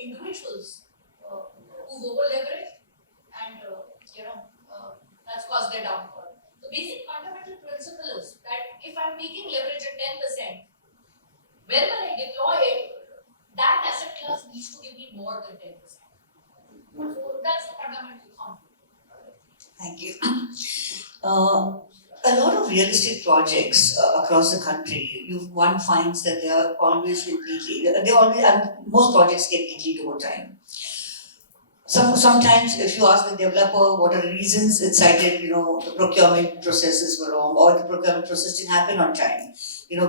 individuals who've over-leveraged, and that's caused their downfall. The basic fundamental principle is that if I'm making leverage at 10%, wherever I deploy it, that asset class needs to give me more than 10%. So that's the fundamental concept. Thank you. A lot of real estate projects across the country, one finds that they are always completely, and most projects get completed over time. Sometimes if you ask the developer what are the reasons, it's cited, the procurement processes were wrong or the procurement process didn't happen on time.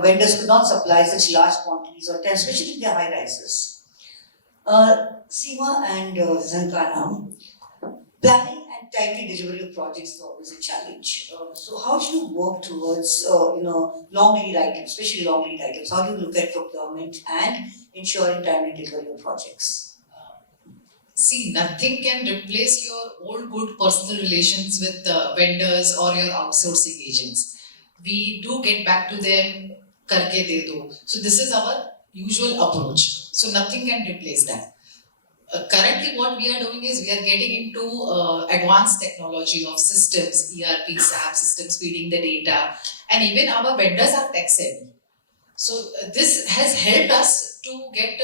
Vendors could not supply such large quantities or especially if they're high rises. Seema and Zankana, planning and timely delivery of projects is always a challenge. So how do you work towards, long lead items, especially long lead items? How do you look at procurement and ensuring timely delivery of projects? See, nothing can replace your old good personal relations with vendors or your outsourcing agents. We do get back to them, karke de do. So this is our usual approach. So nothing can replace that. Currently what we are doing is we are getting into advanced technology of systems, ERP, SAP systems feeding the data, and even our vendors are tech savvy. So this has helped us to get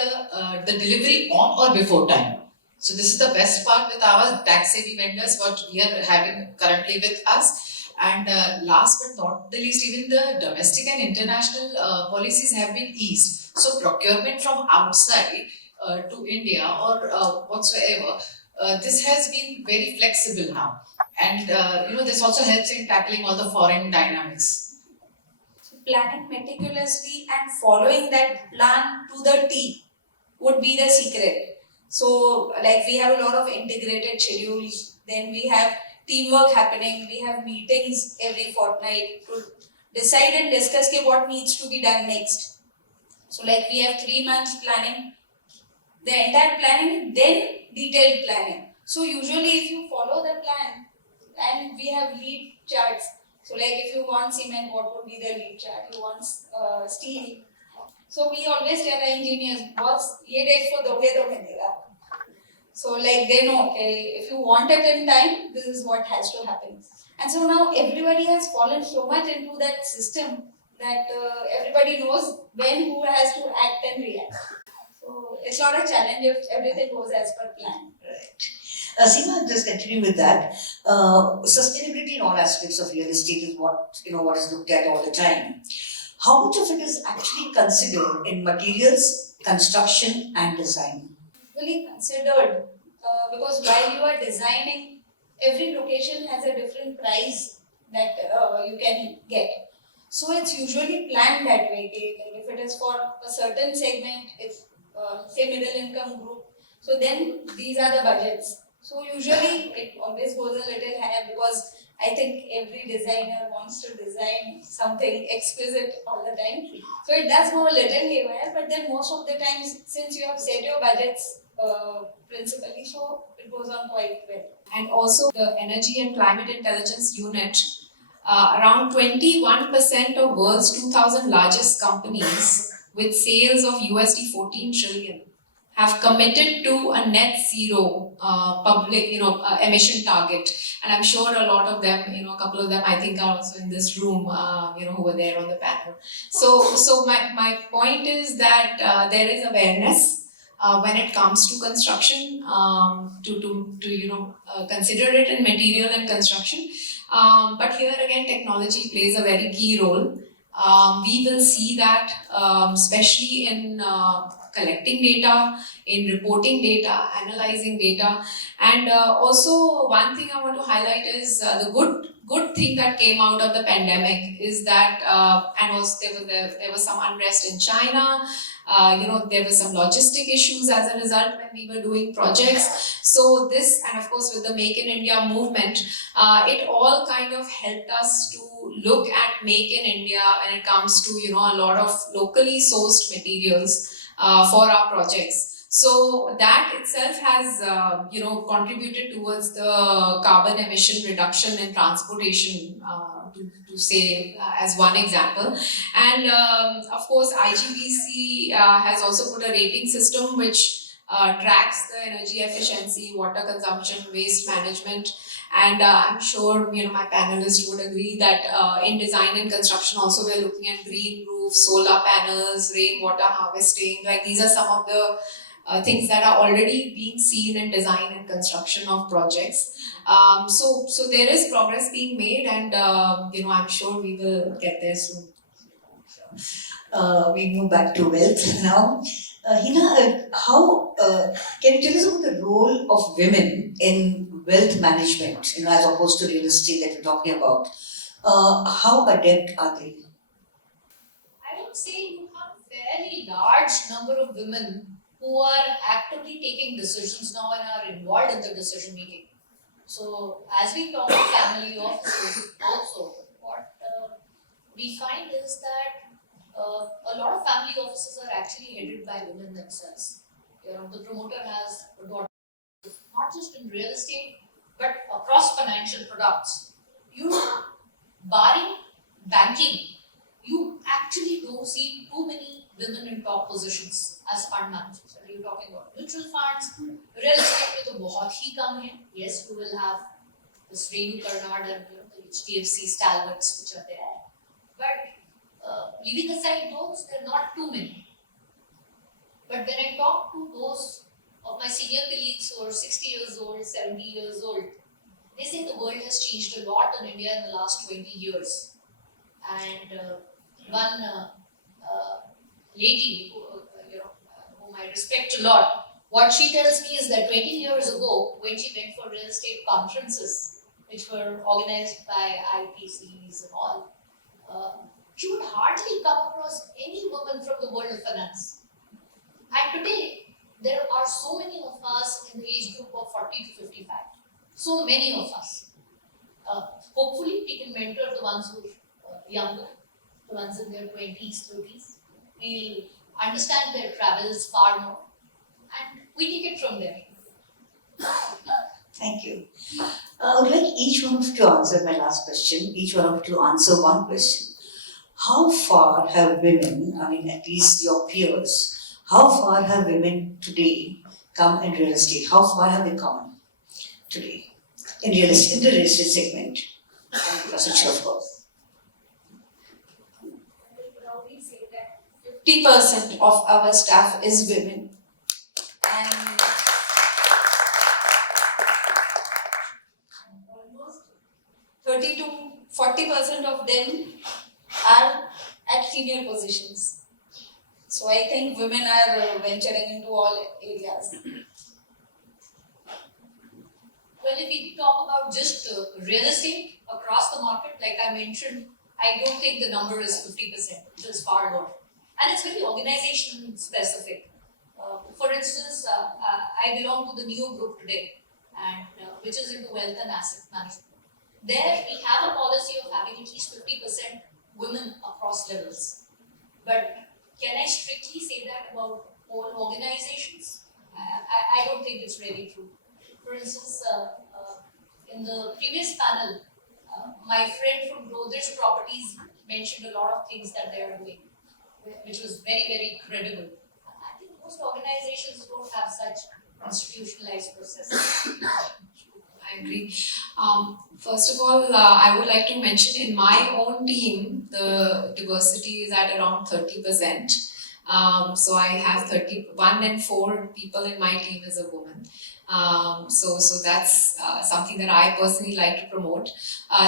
the delivery on or before time. So this is the best part with our tax-savvy vendors, what we are having currently with us. And last but not the least, even the domestic and international policies have been eased. So procurement from outside to India or whatsoever, this has been very flexible now. And this also helps in tackling all the foreign dynamics. Planning meticulously and following that plan to the T would be the secret. So, like, we have a lot of integrated schedules, then we have teamwork happening, we have meetings every fortnight to decide and discuss what needs to be done next. So, like, we have 3 months planning, the entire planning, then detailed planning. So, usually if you follow the plan, and we have lead charts. So, like, if you want cement, what would be the lead chart? You want steel. So, we always tell our engineers, boss, ye date for doge to milega. So, like, they know, okay, if you want it in time, this is what has to happen. And so now everybody has fallen so much into that system that everybody knows when who has to act and react. So it's not a challenge if everything goes as per plan. Right. Seema, just continue with that. Sustainability in all aspects of real estate is what is looked at all the time. How much of it is actually considered in materials, construction, and design? Really considered because while you are designing, every location has a different price that you can get. So it's usually planned that way. If it is for a certain segment, if say middle income group, so then these are the budgets. So usually it always goes a little higher because I think every designer wants to design something exquisite all the time. So it does go a little haywire, but then most of the times, since you have set your budgets principally, so it goes on quite well. And also the Energy and Climate Intelligence Unit, around 21% of world's 2,000 largest companies with sales of USD 14 trillion have committed to a net zero public, emission target. And I'm sure a lot of them, a couple of them I think are also in this room, who were there on the panel. So my point is that there is awareness when it comes to construction, to consider it in material and construction. But here again, technology plays a very key role. We will see that, especially in collecting data, in reporting data, analyzing data. And also one thing I want to highlight is the good thing that came out of the pandemic is that, and also there was some unrest in China. There were some logistic issues as a result when we were doing projects. So this, and of course with the Make in India movement, it all kind of helped us to look at Make in India when it comes to, a lot of locally sourced materials for our projects. So that itself has, contributed towards the carbon emission reduction in transportation, to say as one example. And of course, IGBC has also put a rating system which tracks the energy efficiency, water consumption, waste management. And I'm sure my panelists would agree that in design and construction also we're looking at green roofs, solar panels, rainwater harvesting. Like these are some of the things that are already being seen in design and construction of projects. So there is progress being made, and I'm sure we will get there soon. We move back to wealth now. Hina, how can you tell us about the role of women in wealth management, as opposed to real estate that we're talking about? How adept are they? I would say you have a fairly large number of women who are actively taking decisions now and are involved in the decision making. So as we talk about family offices also, what we find is that a lot of family offices are actually headed by women themselves. The promoter has a daughter, not just in real estate, but across financial products. Barring banking, you actually don't see too many women in top positions as fund managers. Are you talking about mutual funds? Real estate में तो बहुत ही कम है. Yes, you will have the Srinu Karnad and the HDFC stalwarts which are there. But leaving aside those, there are not too many. But when I talk to those of my senior colleagues who are 60 years old, 70 years old, they say the world has changed a lot in India in the last 20 years. And one lady whom I respect a lot, what she tells me is that 20 years ago, when she went for real estate conferences, which were organized by IPCs and all, she would hardly come across any woman from the world of finance. And today, there are so many of us in the age group of 40 to 55. So many of us. Hopefully, we can mentor the ones who are younger, the ones in their 20s, 30s. We'll understand their travels far more, and we take it from there. Thank you. I would like each one of you to answer my last question, each one of you to answer one question. How far have women, at least your peers, how far have women today come in real estate? How far have they come today in the real estate segment? Infrastructure, of course. 50% of our staff is women, and almost 30 to 40% of them are at senior positions. So I think women are venturing into all areas. Well, if we talk about just real estate across the market, like I mentioned, I don't think the number is 50%, which is far lower. And it's very organization specific. For instance, I belong to the NEO group today, and which is into wealth and asset management. There we have a policy of having at least 50% women across levels. But can I strictly say that about all organizations? I don't think it's really true. For instance, in the previous panel, my friend from Godrej Properties mentioned a lot of things that they are doing, which was very, very credible. I think most organizations don't have such institutionalized processes. I agree. First of all, I would like to mention in my own team, the diversity is at around 30%. So I have 1 in 4 people in my team is a woman. So that's something that I personally like to promote.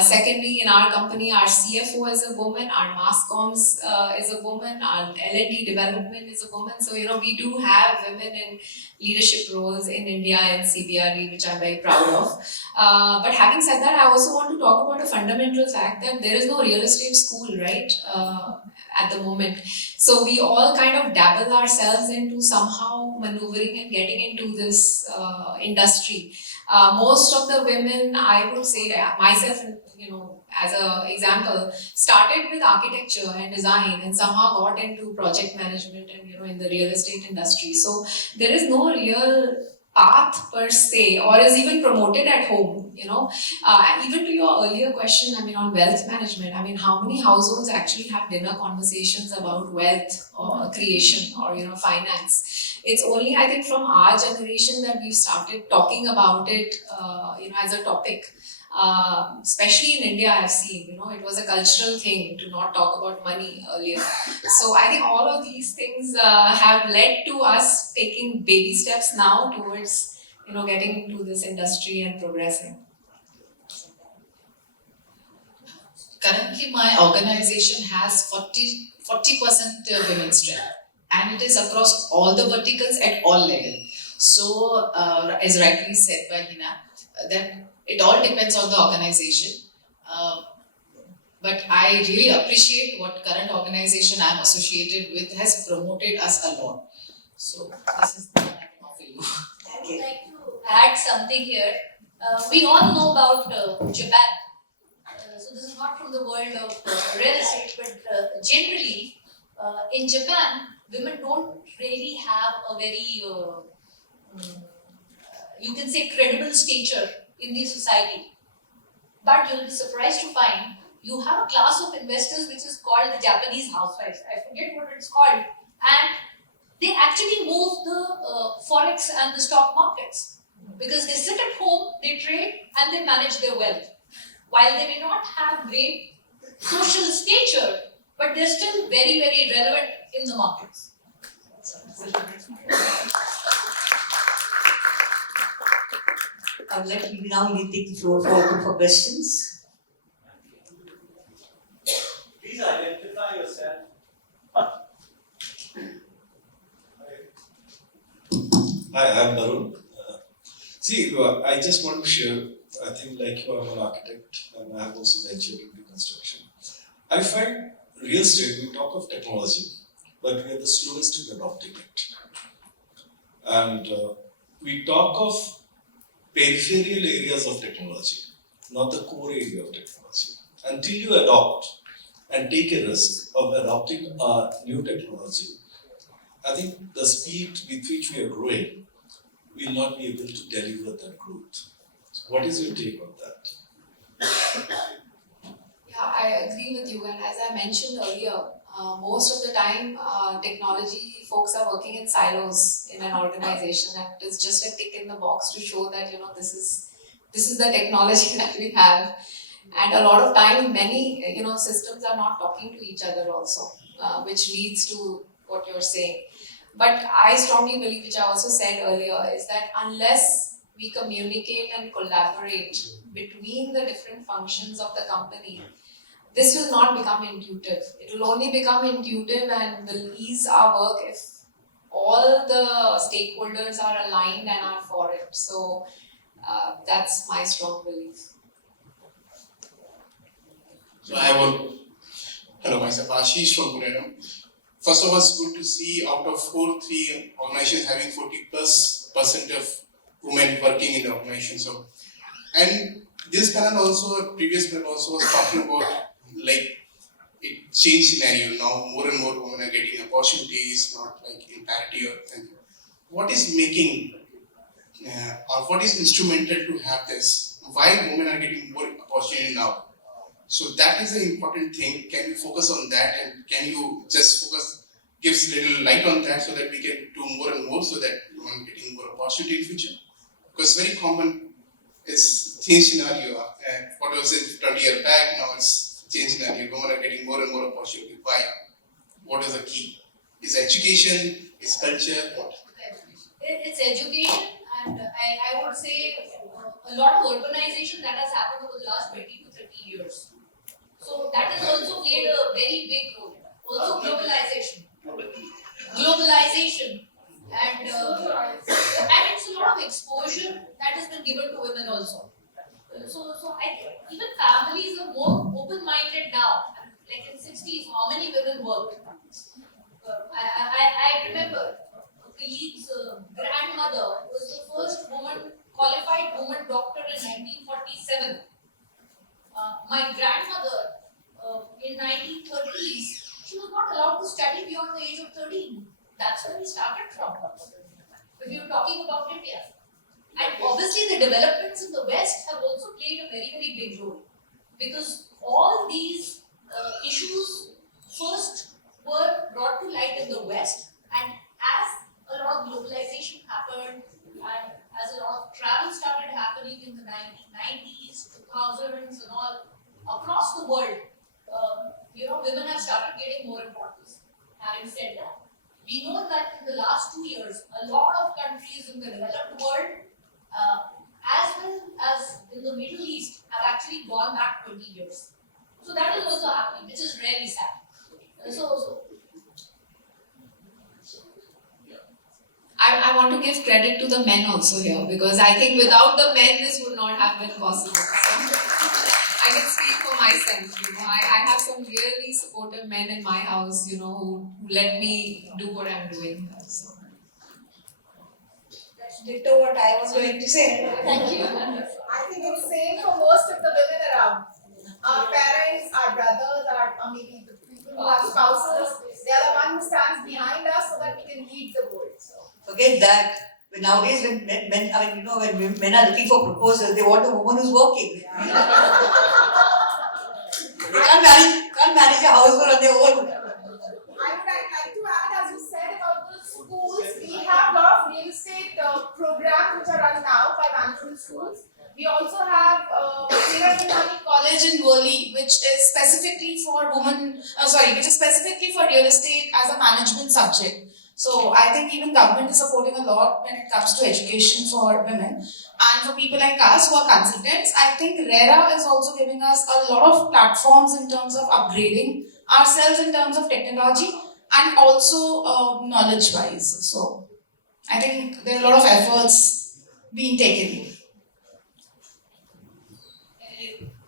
Secondly, in our company, our CFO is a woman, our mass comms is a woman, our L&D development is a woman. So, we do have women in leadership roles in India and CBRE, which I'm very proud of. But having said that, I also want to talk about a fundamental fact that there is no real estate school, right, at the moment. So we all kind of dabble ourselves into somehow maneuvering and getting into this industry. Most of the women, I would say, myself, as an example, started with architecture and design and somehow got into project management and in the real estate industry. So there is no real path per se, or is even promoted at home. Even to your earlier question, on wealth management, how many households actually have dinner conversations about wealth or creation or finance? It's only, I think, from our generation that we've started talking about it, as a topic. Especially in India, I've seen, it was a cultural thing to not talk about money earlier. So I think all of these things have led to us taking baby steps now towards, getting into this industry and progressing. Currently, my organization has 40% women strength, and it is across all the verticals at all levels. So, as rightly said by Hina, that it all depends on the organization. But I really appreciate what current organization I'm associated with has promoted us a lot. So this is what I can offer you. I would like to add something here. We all know about Japan. So this is not from the world of real estate, but generally in Japan, women don't really have a very, you can say, credible stature in the society. But you'll be surprised to find you have a class of investors which is called the Japanese housewives. I forget what it's called. And they actually move the forex and the stock markets because they sit at home, they trade, and they manage their wealth. While they may not have great social stature, but they're still very, very relevant in the markets. I would like to now take the floor for questions. Please identify yourself. Hi, I'm Barun. I just want to share, I think like you, I'm an architect and I have also ventured into construction. I find real estate, we talk of technology, but we are the slowest in adopting it. And we talk of peripheral areas of technology, not the core area of technology. Until you adopt and take a risk of adopting a new technology, I think the speed with which we are growing will not be able to deliver that growth. So what is your take on that? Yeah, I agree with you. And as I mentioned earlier, most of the time, technology folks are working in silos in an organization, and it's just a tick in the box to show that this is the technology that we have. And a lot of time, many systems are not talking to each other also, which leads to what you're saying. But I strongly believe, which I also said earlier, is that unless we communicate and collaborate between the different functions of the company, this will not become intuitive. It will only become intuitive and will ease our work if all the stakeholders are aligned and are for it. So that's my strong belief. So I have hello, myself Ashish from Pune. First of all, it's good to see out of 3 organizations having 40+% of women working in the organization. So, and this panel also, previous panel also was talking about like it changed scenario. Now more and more women are getting opportunities, not like in parity or anything. What is making or what is instrumental to have this? Why women are getting more opportunity now? So that is an important thing. Can you focus on that, and can you just focus, gives little light on that so that we can do more and more so that women are getting more opportunity in future? Because very common is change scenario. And what was it 20 years back, now it's change scenario. Women are getting more and more opportunity. Why? What is the key? Is education? Is culture? What? It's education, and I would say a lot of urbanization that has happened over the last 20 to 30 years. So that has also played a very big role. Also globalization. And it's a lot of exposure that has been given to women also. So I think even families are more open-minded now. Like in 60s, how many women worked? I remember a colleague's grandmother was the first qualified woman doctor in 1947. My grandmother in 1930s, she was not allowed to study beyond the age of 13. That's where we started from. If you're talking about India. And obviously the developments in the West have also played a very, very big role. Because all these issues first were brought to light in the West, and as a lot of globalization happened and as a lot of travel started happening in the 1990s, 2000s and all across the world, women have started getting more importance. Having said that, we know that in the last 2 years, a lot of countries in the developed world, as well as in the Middle East, have actually gone back 20 years. So that is also happening, which is really sad. I want to give credit to the men also here, because I think without the men this would not have been possible. So I can speak for myself, I have some really supportive men in my house, who let me do what I'm doing. So. That's ditto what I was going to say. Thank you. I think it's same for most of the women around. Our parents, our brothers, or maybe the people who have spouses, they are the one who stands behind us so that we can lead the world. So. Forget that. But nowadays, when men, when men are looking for proposals, they want a woman who's working. They can't manage a household on their own. I would like to add, as you said about the schools, we have a lot of real estate programs which are run now by management schools. We also have Srirajamani College in Worli, which is specifically for which is specifically for real estate as a management subject. So I think even government is supporting a lot when it comes to education for women. And for people like us who are consultants, I think RERA is also giving us a lot of platforms in terms of upgrading ourselves in terms of technology and also knowledge-wise. So I think there are a lot of efforts being taken.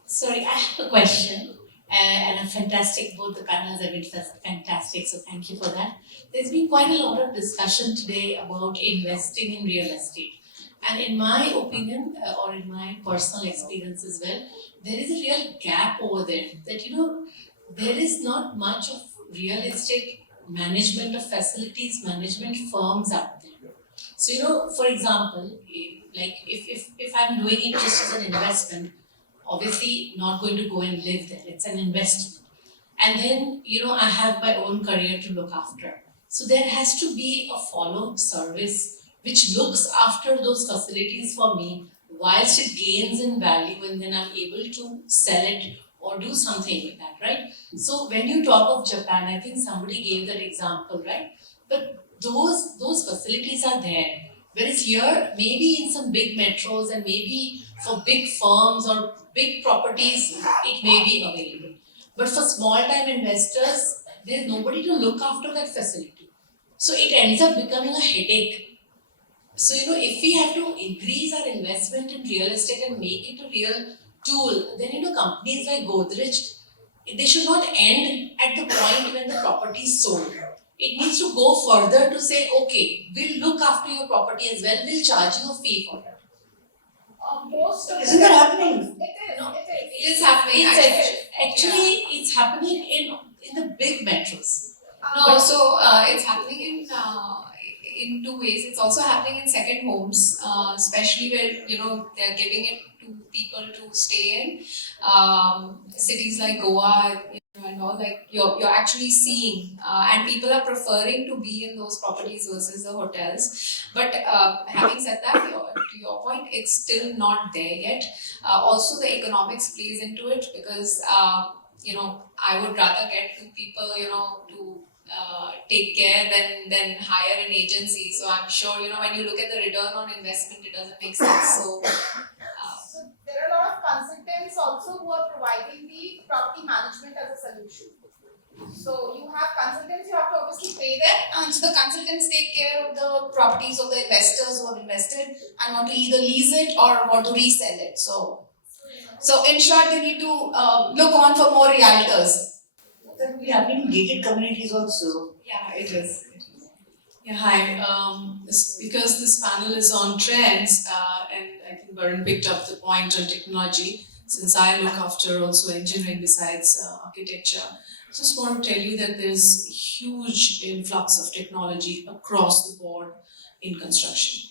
Sorry, I have a question. And a fantastic, both the panels have been fantastic, so thank you for that. There's been quite a lot of discussion today about investing in real estate. And in my opinion, or in my personal experience as well, there is a real gap over there. That, there is not much of real estate management of facilities, management firms out there. So, for example, if I'm doing it just as an investment, obviously not going to go and live there. It's an investment. And then, I have my own career to look after. So there has to be a follow-up service which looks after those facilities for me whilst it gains in value, and then I'm able to sell it or do something with that, right? So when you talk of Japan, I think somebody gave that example, right? But those facilities are there. Whereas here, maybe in some big metros and maybe for big firms or big properties, it may be available. But for small-time investors, there's nobody to look after that facility. So it ends up becoming a headache. So, if we have to increase our investment in real estate and make it a real tool, then, companies like Godrej, they should not end at the point when the property is sold. It needs to go further to say, okay, we'll look after your property as well, we'll charge you a fee for it. Isn't that happening? It is happening. Actually, it's happening in the big metros. No, so it's happening in two ways. It's also happening in second homes, especially where they're giving it to people to stay in. Cities like Goa, and all, like you're actually seeing, and people are preferring to be in those properties versus the hotels. But having said that, to your point, it's still not there yet. Also, the economics plays into it, because I would rather get two people to take care than hire an agency. So I'm sure when you look at the return on investment, it doesn't make sense. So there are a lot of consultants also who are providing the property management as a solution. So you have consultants, you have to obviously pay them, and so the consultants take care of the properties of the investors who have invested and want to either lease it or want to resell it. So in short, they need to look on for more realtors. That will be happening in gated communities also. Yeah, it is. Yeah, hi. Because this panel is on trends, and I think Varun picked up the point on technology. since I look after also engineering besides architecture, just want to tell you that there's huge influx of technology across the board in construction.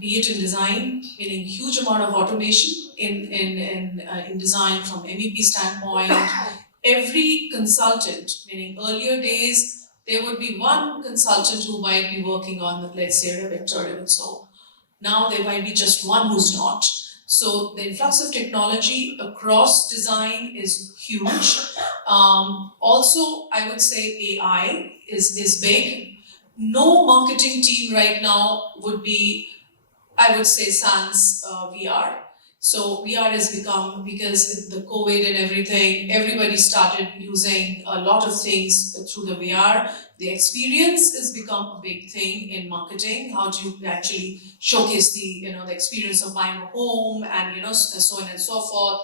Be it in design, meaning huge amount of automation in design from MEP standpoint. Every consultant, meaning earlier days, there would be one consultant who might be working on, let's say, Revit or Revit so. Now there might be just one who's not. So the influx of technology across design is huge. Also, I would say AI is big. No marketing team right now would be, I would say, sans VR. So VR has become, because the COVID and everything, everybody started using a lot of things through the VR. The experience has become a big thing in marketing. How do you actually showcase the experience of buying a home, and so on and so forth.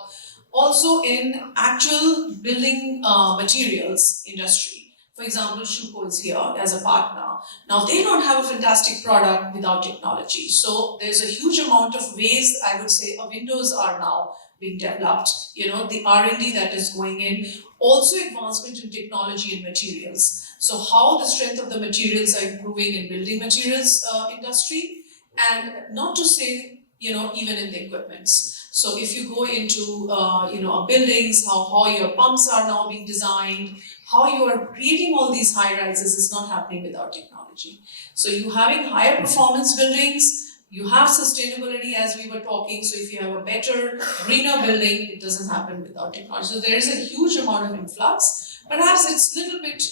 Also in actual building materials industry. For example, Shuko is here as a partner. Now they don't have a fantastic product without technology. So there's a huge amount of ways, I would say, windows are now being developed. The R&D that is going in. Also advancement in technology and materials. So how the strength of the materials are improving in building materials industry, and not to say, even in the equipments. So if you go into, buildings, how your pumps are now being designed, how you are creating all these high rises is not happening without technology. So you having higher performance buildings, you have sustainability as we were talking. So if you have a better, greener building, it doesn't happen without technology. So there is a huge amount of influx. Perhaps it's a little bit,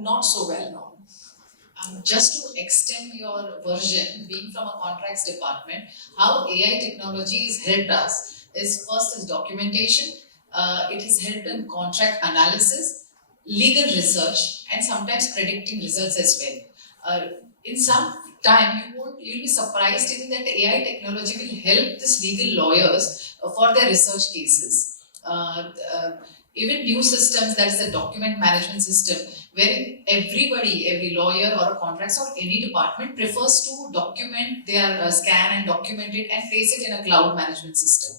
not so well known. Just to extend your version, being from a contracts department, how AI technology has helped us is first is documentation. It has helped in contract analysis, legal research, and sometimes predicting results as well. In some time, you'll be surprised even that the AI technology will help these legal lawyers for their research cases. Even new systems, that is a document management system, wherein every lawyer or a contracts or any department prefers to document their scan and document it and place it in a cloud management system.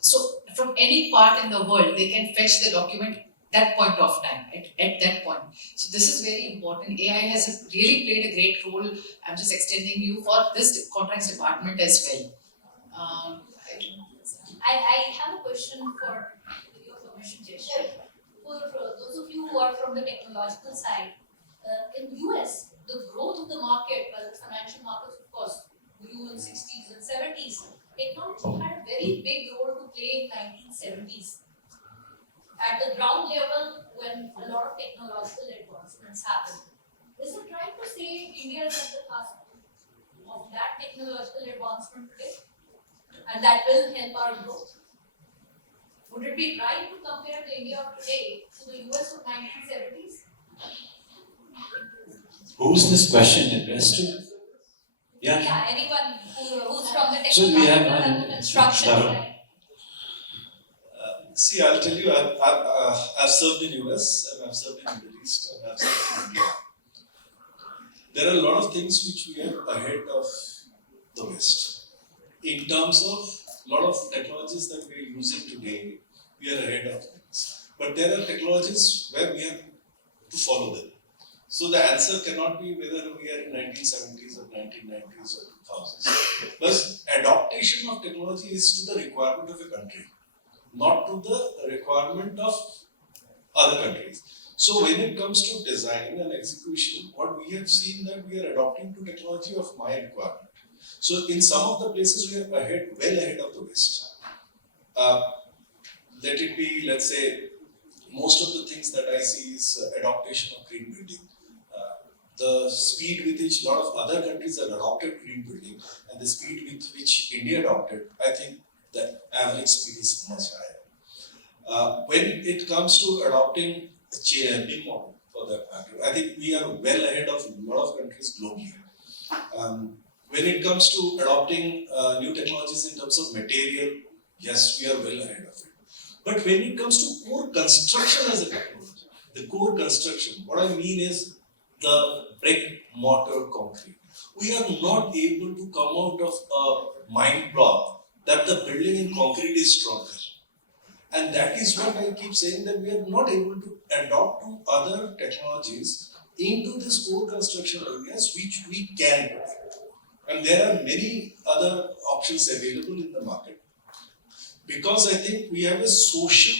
So from any part in the world, they can fetch the document that point of time, at that point. So this is very important. AI has really played a great role. I'm just extending you for this contracts department as well. I have a question for your permission, Jayashree. For those of you who are from the technological side, in US, the growth of the market, well, the financial markets, of course, grew in 60s and 70s. Technology had a very big role to play in 1970s. At the ground level, when a lot of technological advancements happened. Is it right to say India is at the cusp of that technological advancement today? And that will help our growth? Would it be right to compare the India of today to the US of 1970s? Who's this question addressed to? Yeah, anyone who's from the So we have technological and the construction side. See, I'll tell you, I've served in US, and I've served in Middle East, and I've served in India. There are a lot of things which we are ahead of the West. In terms of a lot of technologies that we are using today, we are ahead of things. But there are technologies where we have to follow them. So the answer cannot be whether we are in 1970s or 1990s or 2000s. Plus, adaptation of technology is to the requirement of a country, not to the requirement of other countries. So when it comes to design and execution, what we have seen that we are adopting to technology of my requirement. So in some of the places we are well ahead of the West. Let it be, let's say, most of the things that I see is adaptation of green building. The speed with which a lot of other countries have adopted green building and the speed with which India adopted, I think the average speed is much higher. When it comes to adopting a big model for that matter, I think we are well ahead of a lot of countries globally. When it comes to adopting new technologies in terms of material, yes, we are well ahead of it. But when it comes to core construction as a technology, the core construction, what I mean is the brick, mortar, concrete. We are not able to come out of a mind block that the building in concrete is stronger. And that is what I keep saying, that we are not able to adopt to other technologies into this core construction areas which we can do. And there are many other options available in the market. Because I think we have a social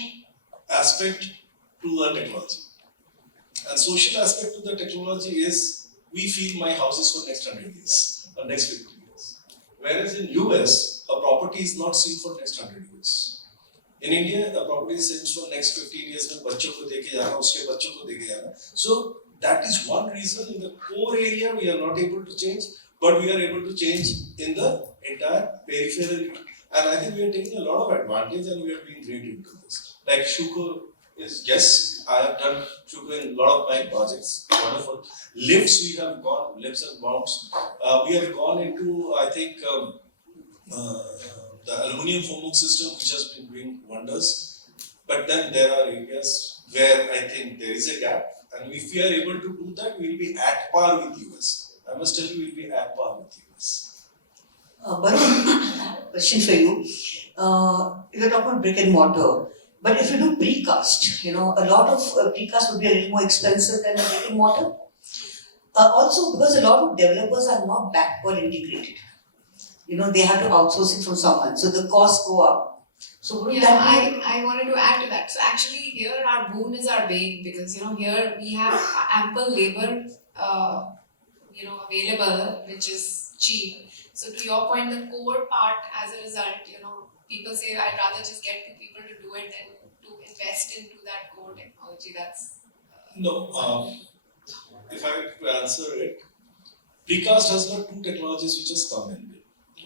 aspect to the technology. And social aspect to the technology is, we feel my house is for next 100 years or next 50 years. Whereas in US, a property is not seen for next 100 years. In India, a property is seen for next 15 years में बच्चों को देके जाना, उसके बच्चों को देके जाना. So that is one reason in the core area we are not able to change, but we are able to change in the entire periphery. And I think we are taking a lot of advantage and we are being great into this. Like Shuko is, yes, I have done Shuko in a lot of my projects. Wonderful. Lifts we have gone, lifts and bounds. We have gone into, I think, the aluminium formwork system, which has been doing wonders. But then there are areas where I think there is a gap. And if we are able to do that, we will be at par with US. I must tell you, we will be at par with US. Barun, question for you. You're talking about brick and mortar, but if you do precast, a lot of precast would be a little more expensive than a brick and mortar. Also, because a lot of developers are not backward integrated. They have to outsource it from someone, so the costs go up. So would that be... I wanted to add to that. So actually here our boon is our bane, because here we have ample labor available, which is cheap. So to your point, the core part as a result, people say I'd rather just get the people to do it than to invest into that core technology. That's No, if I were to answer it, precast has got two technologies which has come in.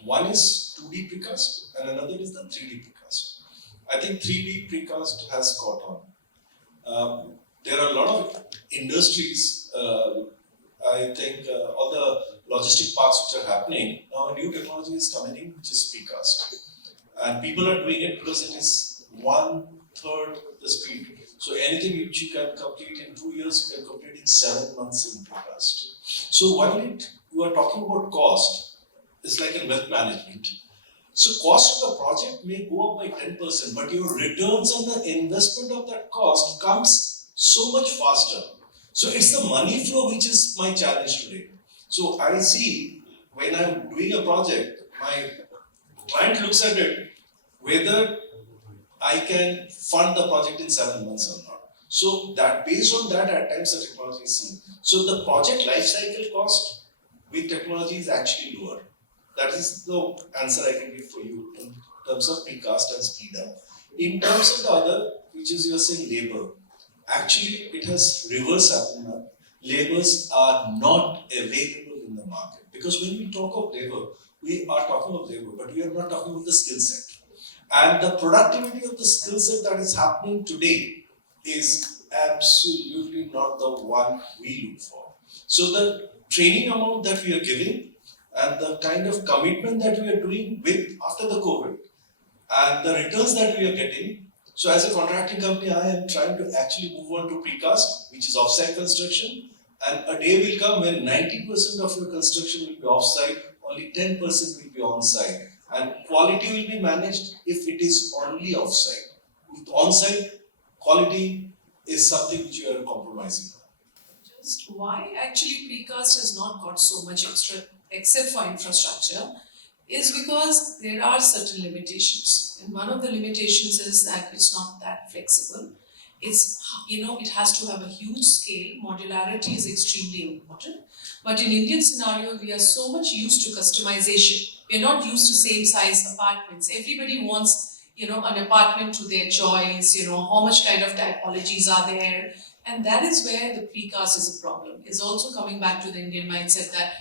One is 2D precast and another is the 3D precast. I think 3D precast has caught on. There are a lot of industries, I think all the logistic parks which are happening, now a new technology is coming in, which is precast. And people are doing it because it is 1/3 the speed. So anything which you can complete in 2 years, you can complete in 7 months in precast. So while you are talking about cost, it's like in wealth management. So cost of the project may go up by 10%, but your returns on the investment of that cost comes so much faster. So it's the money flow which is my challenge today. So I see when I'm doing a project, my client looks at it, whether I can fund the project in 7 months or not. So that based on that, at times the technology is seen. So the project life cycle cost with technology is actually lower. That is the answer I can give for you in terms of precast and speed up. In terms of the other, which is you are saying labor, actually it has reverse happened now. Laborers are not available in the market, because when we talk of labor, we are talking of labor, but we are not talking about the skill set. And the productivity of the skill set that is happening today is absolutely not the one we look for. So the training amount that we are giving and the kind of commitment that we are doing with after the COVID and the returns that we are getting. So as a contracting company, I am trying to actually move on to precast, which is offsite construction. And a day will come when 90% of your construction will be offsite, only 10% will be onsite. And quality will be managed if it is only offsite. With onsite, quality is something which you are compromising on. Just why actually precast has not got so much extra except for infrastructure is because there are certain limitations. And one of the limitations is that it's not that flexible. It has to have a huge scale. Modularity is extremely important. But in Indian scenario, we are so much used to customization. We're not used to same size apartments. Everybody wants, an apartment to their choice, how much kind of typologies are there. And that is where the precast is a problem. It's also coming back to the Indian mindset that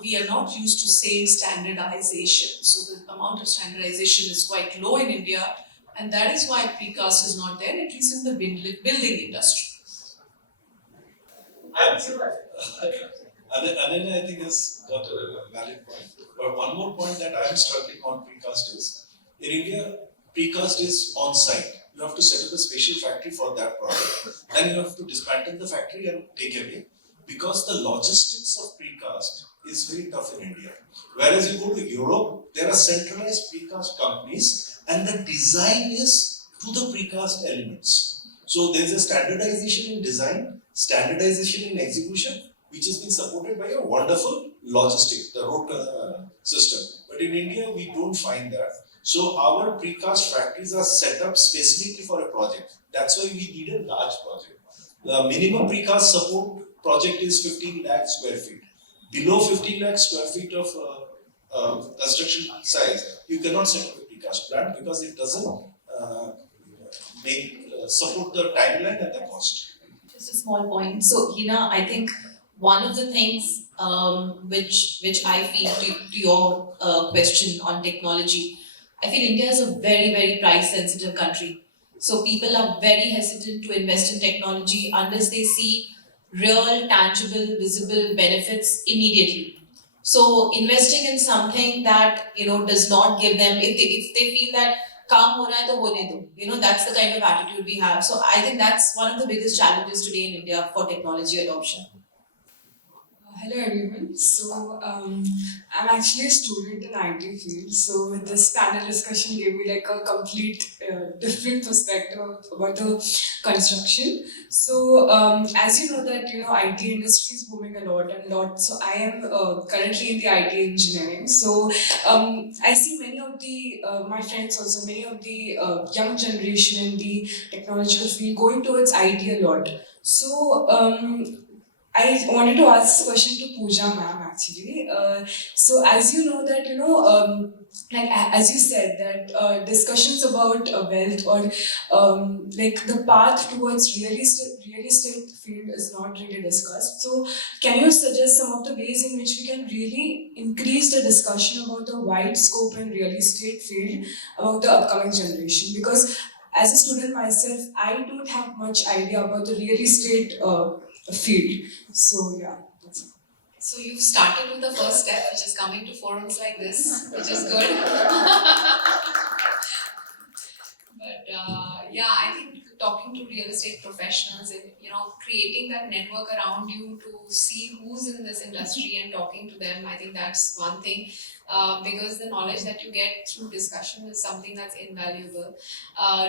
we are not used to same standardization. So the amount of standardization is quite low in India, and that is why precast is not there, at least in the building industry. Ananya, I think, has got a valid point. But one more point that I am struggling on precast is, in India, precast is on site. You have to set up a special factory for that product. Then you have to dismantle the factory and take away. Because the logistics of precast is very tough in India. Whereas you go to Europe, there are centralized precast companies and the design is to the precast elements. So there's a standardization in design, standardization in execution, which has been supported by a wonderful logistics, the road system. But in India, we don't find that. So our precast factories are set up specifically for a project. That's why we need a large project. The minimum precast support project is 15 lakh square feet. Below 15 lakh square feet of construction size, you cannot set up a precast plant because it doesn't support the timeline and the cost. Just a small point. So, Hina, I think one of the things which I feel to your question on technology, I feel India is a very, very price sensitive country. So people are very hesitant to invest in technology unless they see real, tangible, visible benefits immediately. So investing in something that does not give them, if they feel that काम हो रहा है तो होने दो, that's the kind of attitude we have. So I think that's one of the biggest challenges today in India for technology adoption. Hello everyone. So I'm actually a student in IT field. So with this panel discussion gave me like a complete different perspective about the construction. So as you know that IT industry is booming a lot. So I am currently in the IT engineering. So I see many of the my friends also, many of the young generation in the technological field going towards IT a lot. So I wanted to ask this question to Pooja ma'am actually. So as you know that like as you said that discussions about wealth or like the path towards real estate field is not really discussed. So can you suggest some of the ways in which we can really increase the discussion about the wide scope in real estate field about the upcoming generation? Because as a student myself, I don't have much idea about the real estate field. So yeah. So you've started with the first step, which is coming to forums like this, which is good. But yeah, I think talking to real estate professionals and creating that network around you to see who's in this industry and talking to them, I think that's one thing. Because the knowledge that you get through discussion is something that's invaluable.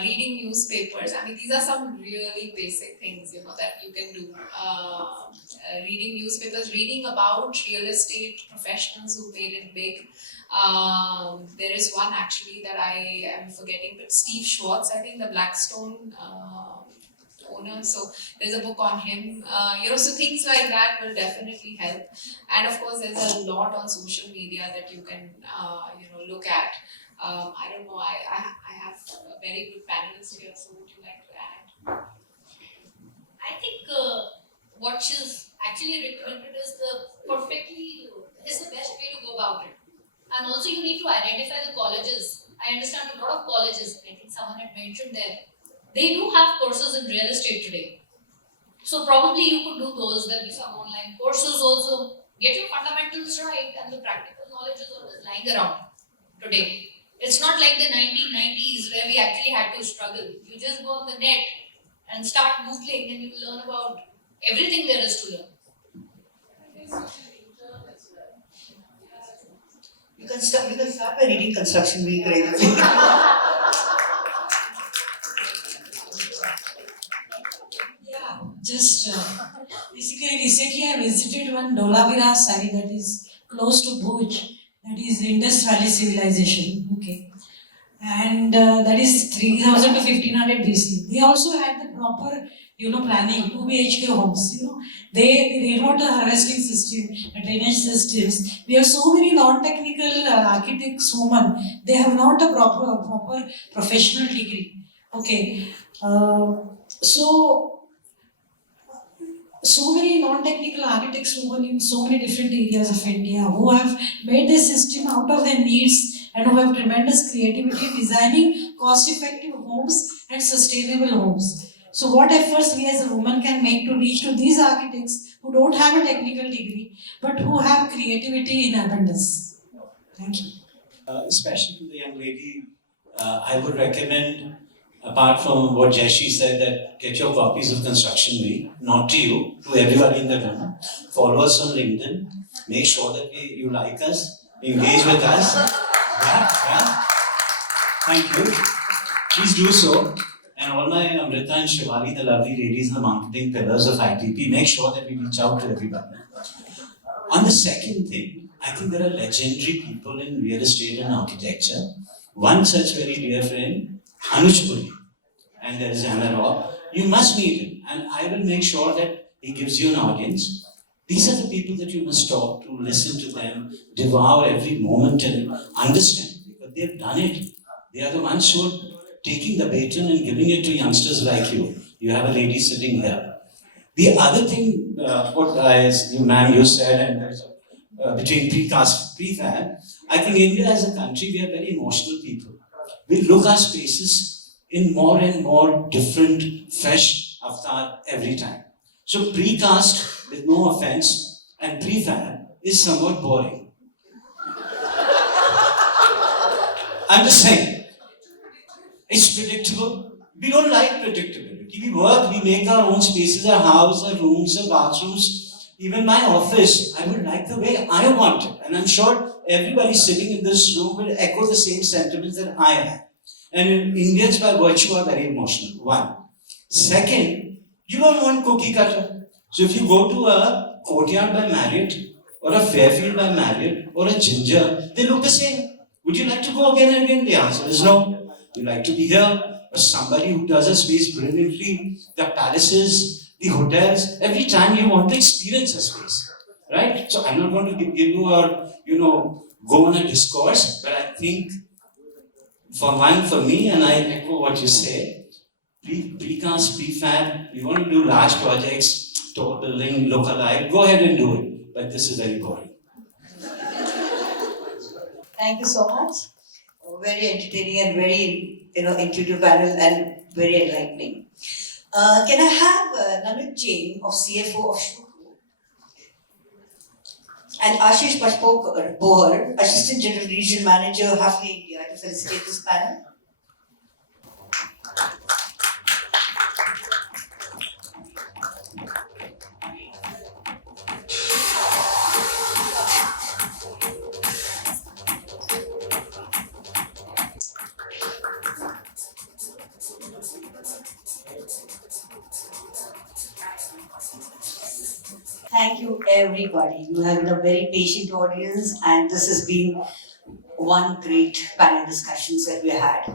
Reading newspapers, I mean, these are some really basic things, that you can do. Reading newspapers, reading about real estate professionals who made it big. There is one actually that I am forgetting, but Steve Schwartz, I think the Blackstone owner. So there's a book on him. So things like that will definitely help. And of course, there's a lot on social media that you can, look at. I don't know. I have a very good panelists here. So would you like to add? I think what she's actually recommended is the best way to go about it. And also you need to identify the colleges. I understand a lot of colleges, I think someone had mentioned there, they do have courses in real estate today. So probably you could do those. There'll be some online courses also. Get your fundamentals right and the practical knowledge is always lying around today. It's not like the 1990s where we actually had to struggle. You just go on the net and start Googling and you learn about everything there is to learn. You can start by reading Construction Week right Just basically recently I visited one Dholavira site that is close to Bhuj, that is Indus Valley Civilization, okay, and that is 3000 to 1500 BC. They also had the proper planning, 2 BHK homes, they wrote the harvesting system, the drainage systems. We have so many non-technical architects, women, they have not a proper professional degree, okay. So many non-technical architects women in so many different areas of India who have made this system out of their needs and who have tremendous creativity in designing cost-effective homes and sustainable homes. So what efforts we as a woman can make to reach to these architects who don't have a technical degree but who have creativity in abundance. Thank you. Especially to the young lady, I would recommend, apart from what Jayeshi said, that get your copies of Construction Week, not to you, to everybody in the room. Follow us on LinkedIn. Make sure that you like us, engage with us. Yeah. Thank you. please do so. And all my Amrita and Shivali, the lovely ladies in the marketing pillars of ITP, make sure that we reach out to everybody. On the second thing, I think there are legendary people in real estate and architecture. One such very dear friend, Anuj Puri, and there is Anna Raw. You must meet him, and I will make sure that he gives you an audience. These are the people that you must talk to, listen to them, devour every moment and understand, because they've done it. They are the ones who are taking the baton and giving it to youngsters like you. You have a lady sitting here. The other thing, ma'am, you said, and there's between precast, prefab, I think India as a country, we are very emotional people. We look our spaces in more and more different, fresh avatar every time. So precast, with no offense, and prefab is somewhat boring. I'm just saying, it's predictable. We don't like predictability. We work, we make our own spaces, our house, our rooms, our bathrooms, even my office. I would like the way I want it. And I'm sure everybody sitting in this room will echo the same sentiments that I have. And Indians by virtue are very emotional, one. Second, you don't want cookie cutter. So if you go to a Courtyard by Marriott, or a Fairfield by Marriott, or a Ginger, they look the same. Would you like to go again and again? The answer is no. You like to be here, or somebody who does a space brilliantly, the palaces, the hotels, every time you want to experience a space, right? So I'm not going to give you or, go on a discourse, but I think for me, and I echo what you say, precast, prefab, you want to do large projects, tall building, look alike, go ahead and do it, but this is very boring. Thank you so much. Very entertaining and very, intuitive panel and very enlightening. Can I have Namit Jain of CFO of Shuku and Ashish Bohar, Assistant General Regional Manager, Hafle India, to facilitate this panel? Thank you, everybody. You have been a very patient audience, and this has been one great panel discussions that we had.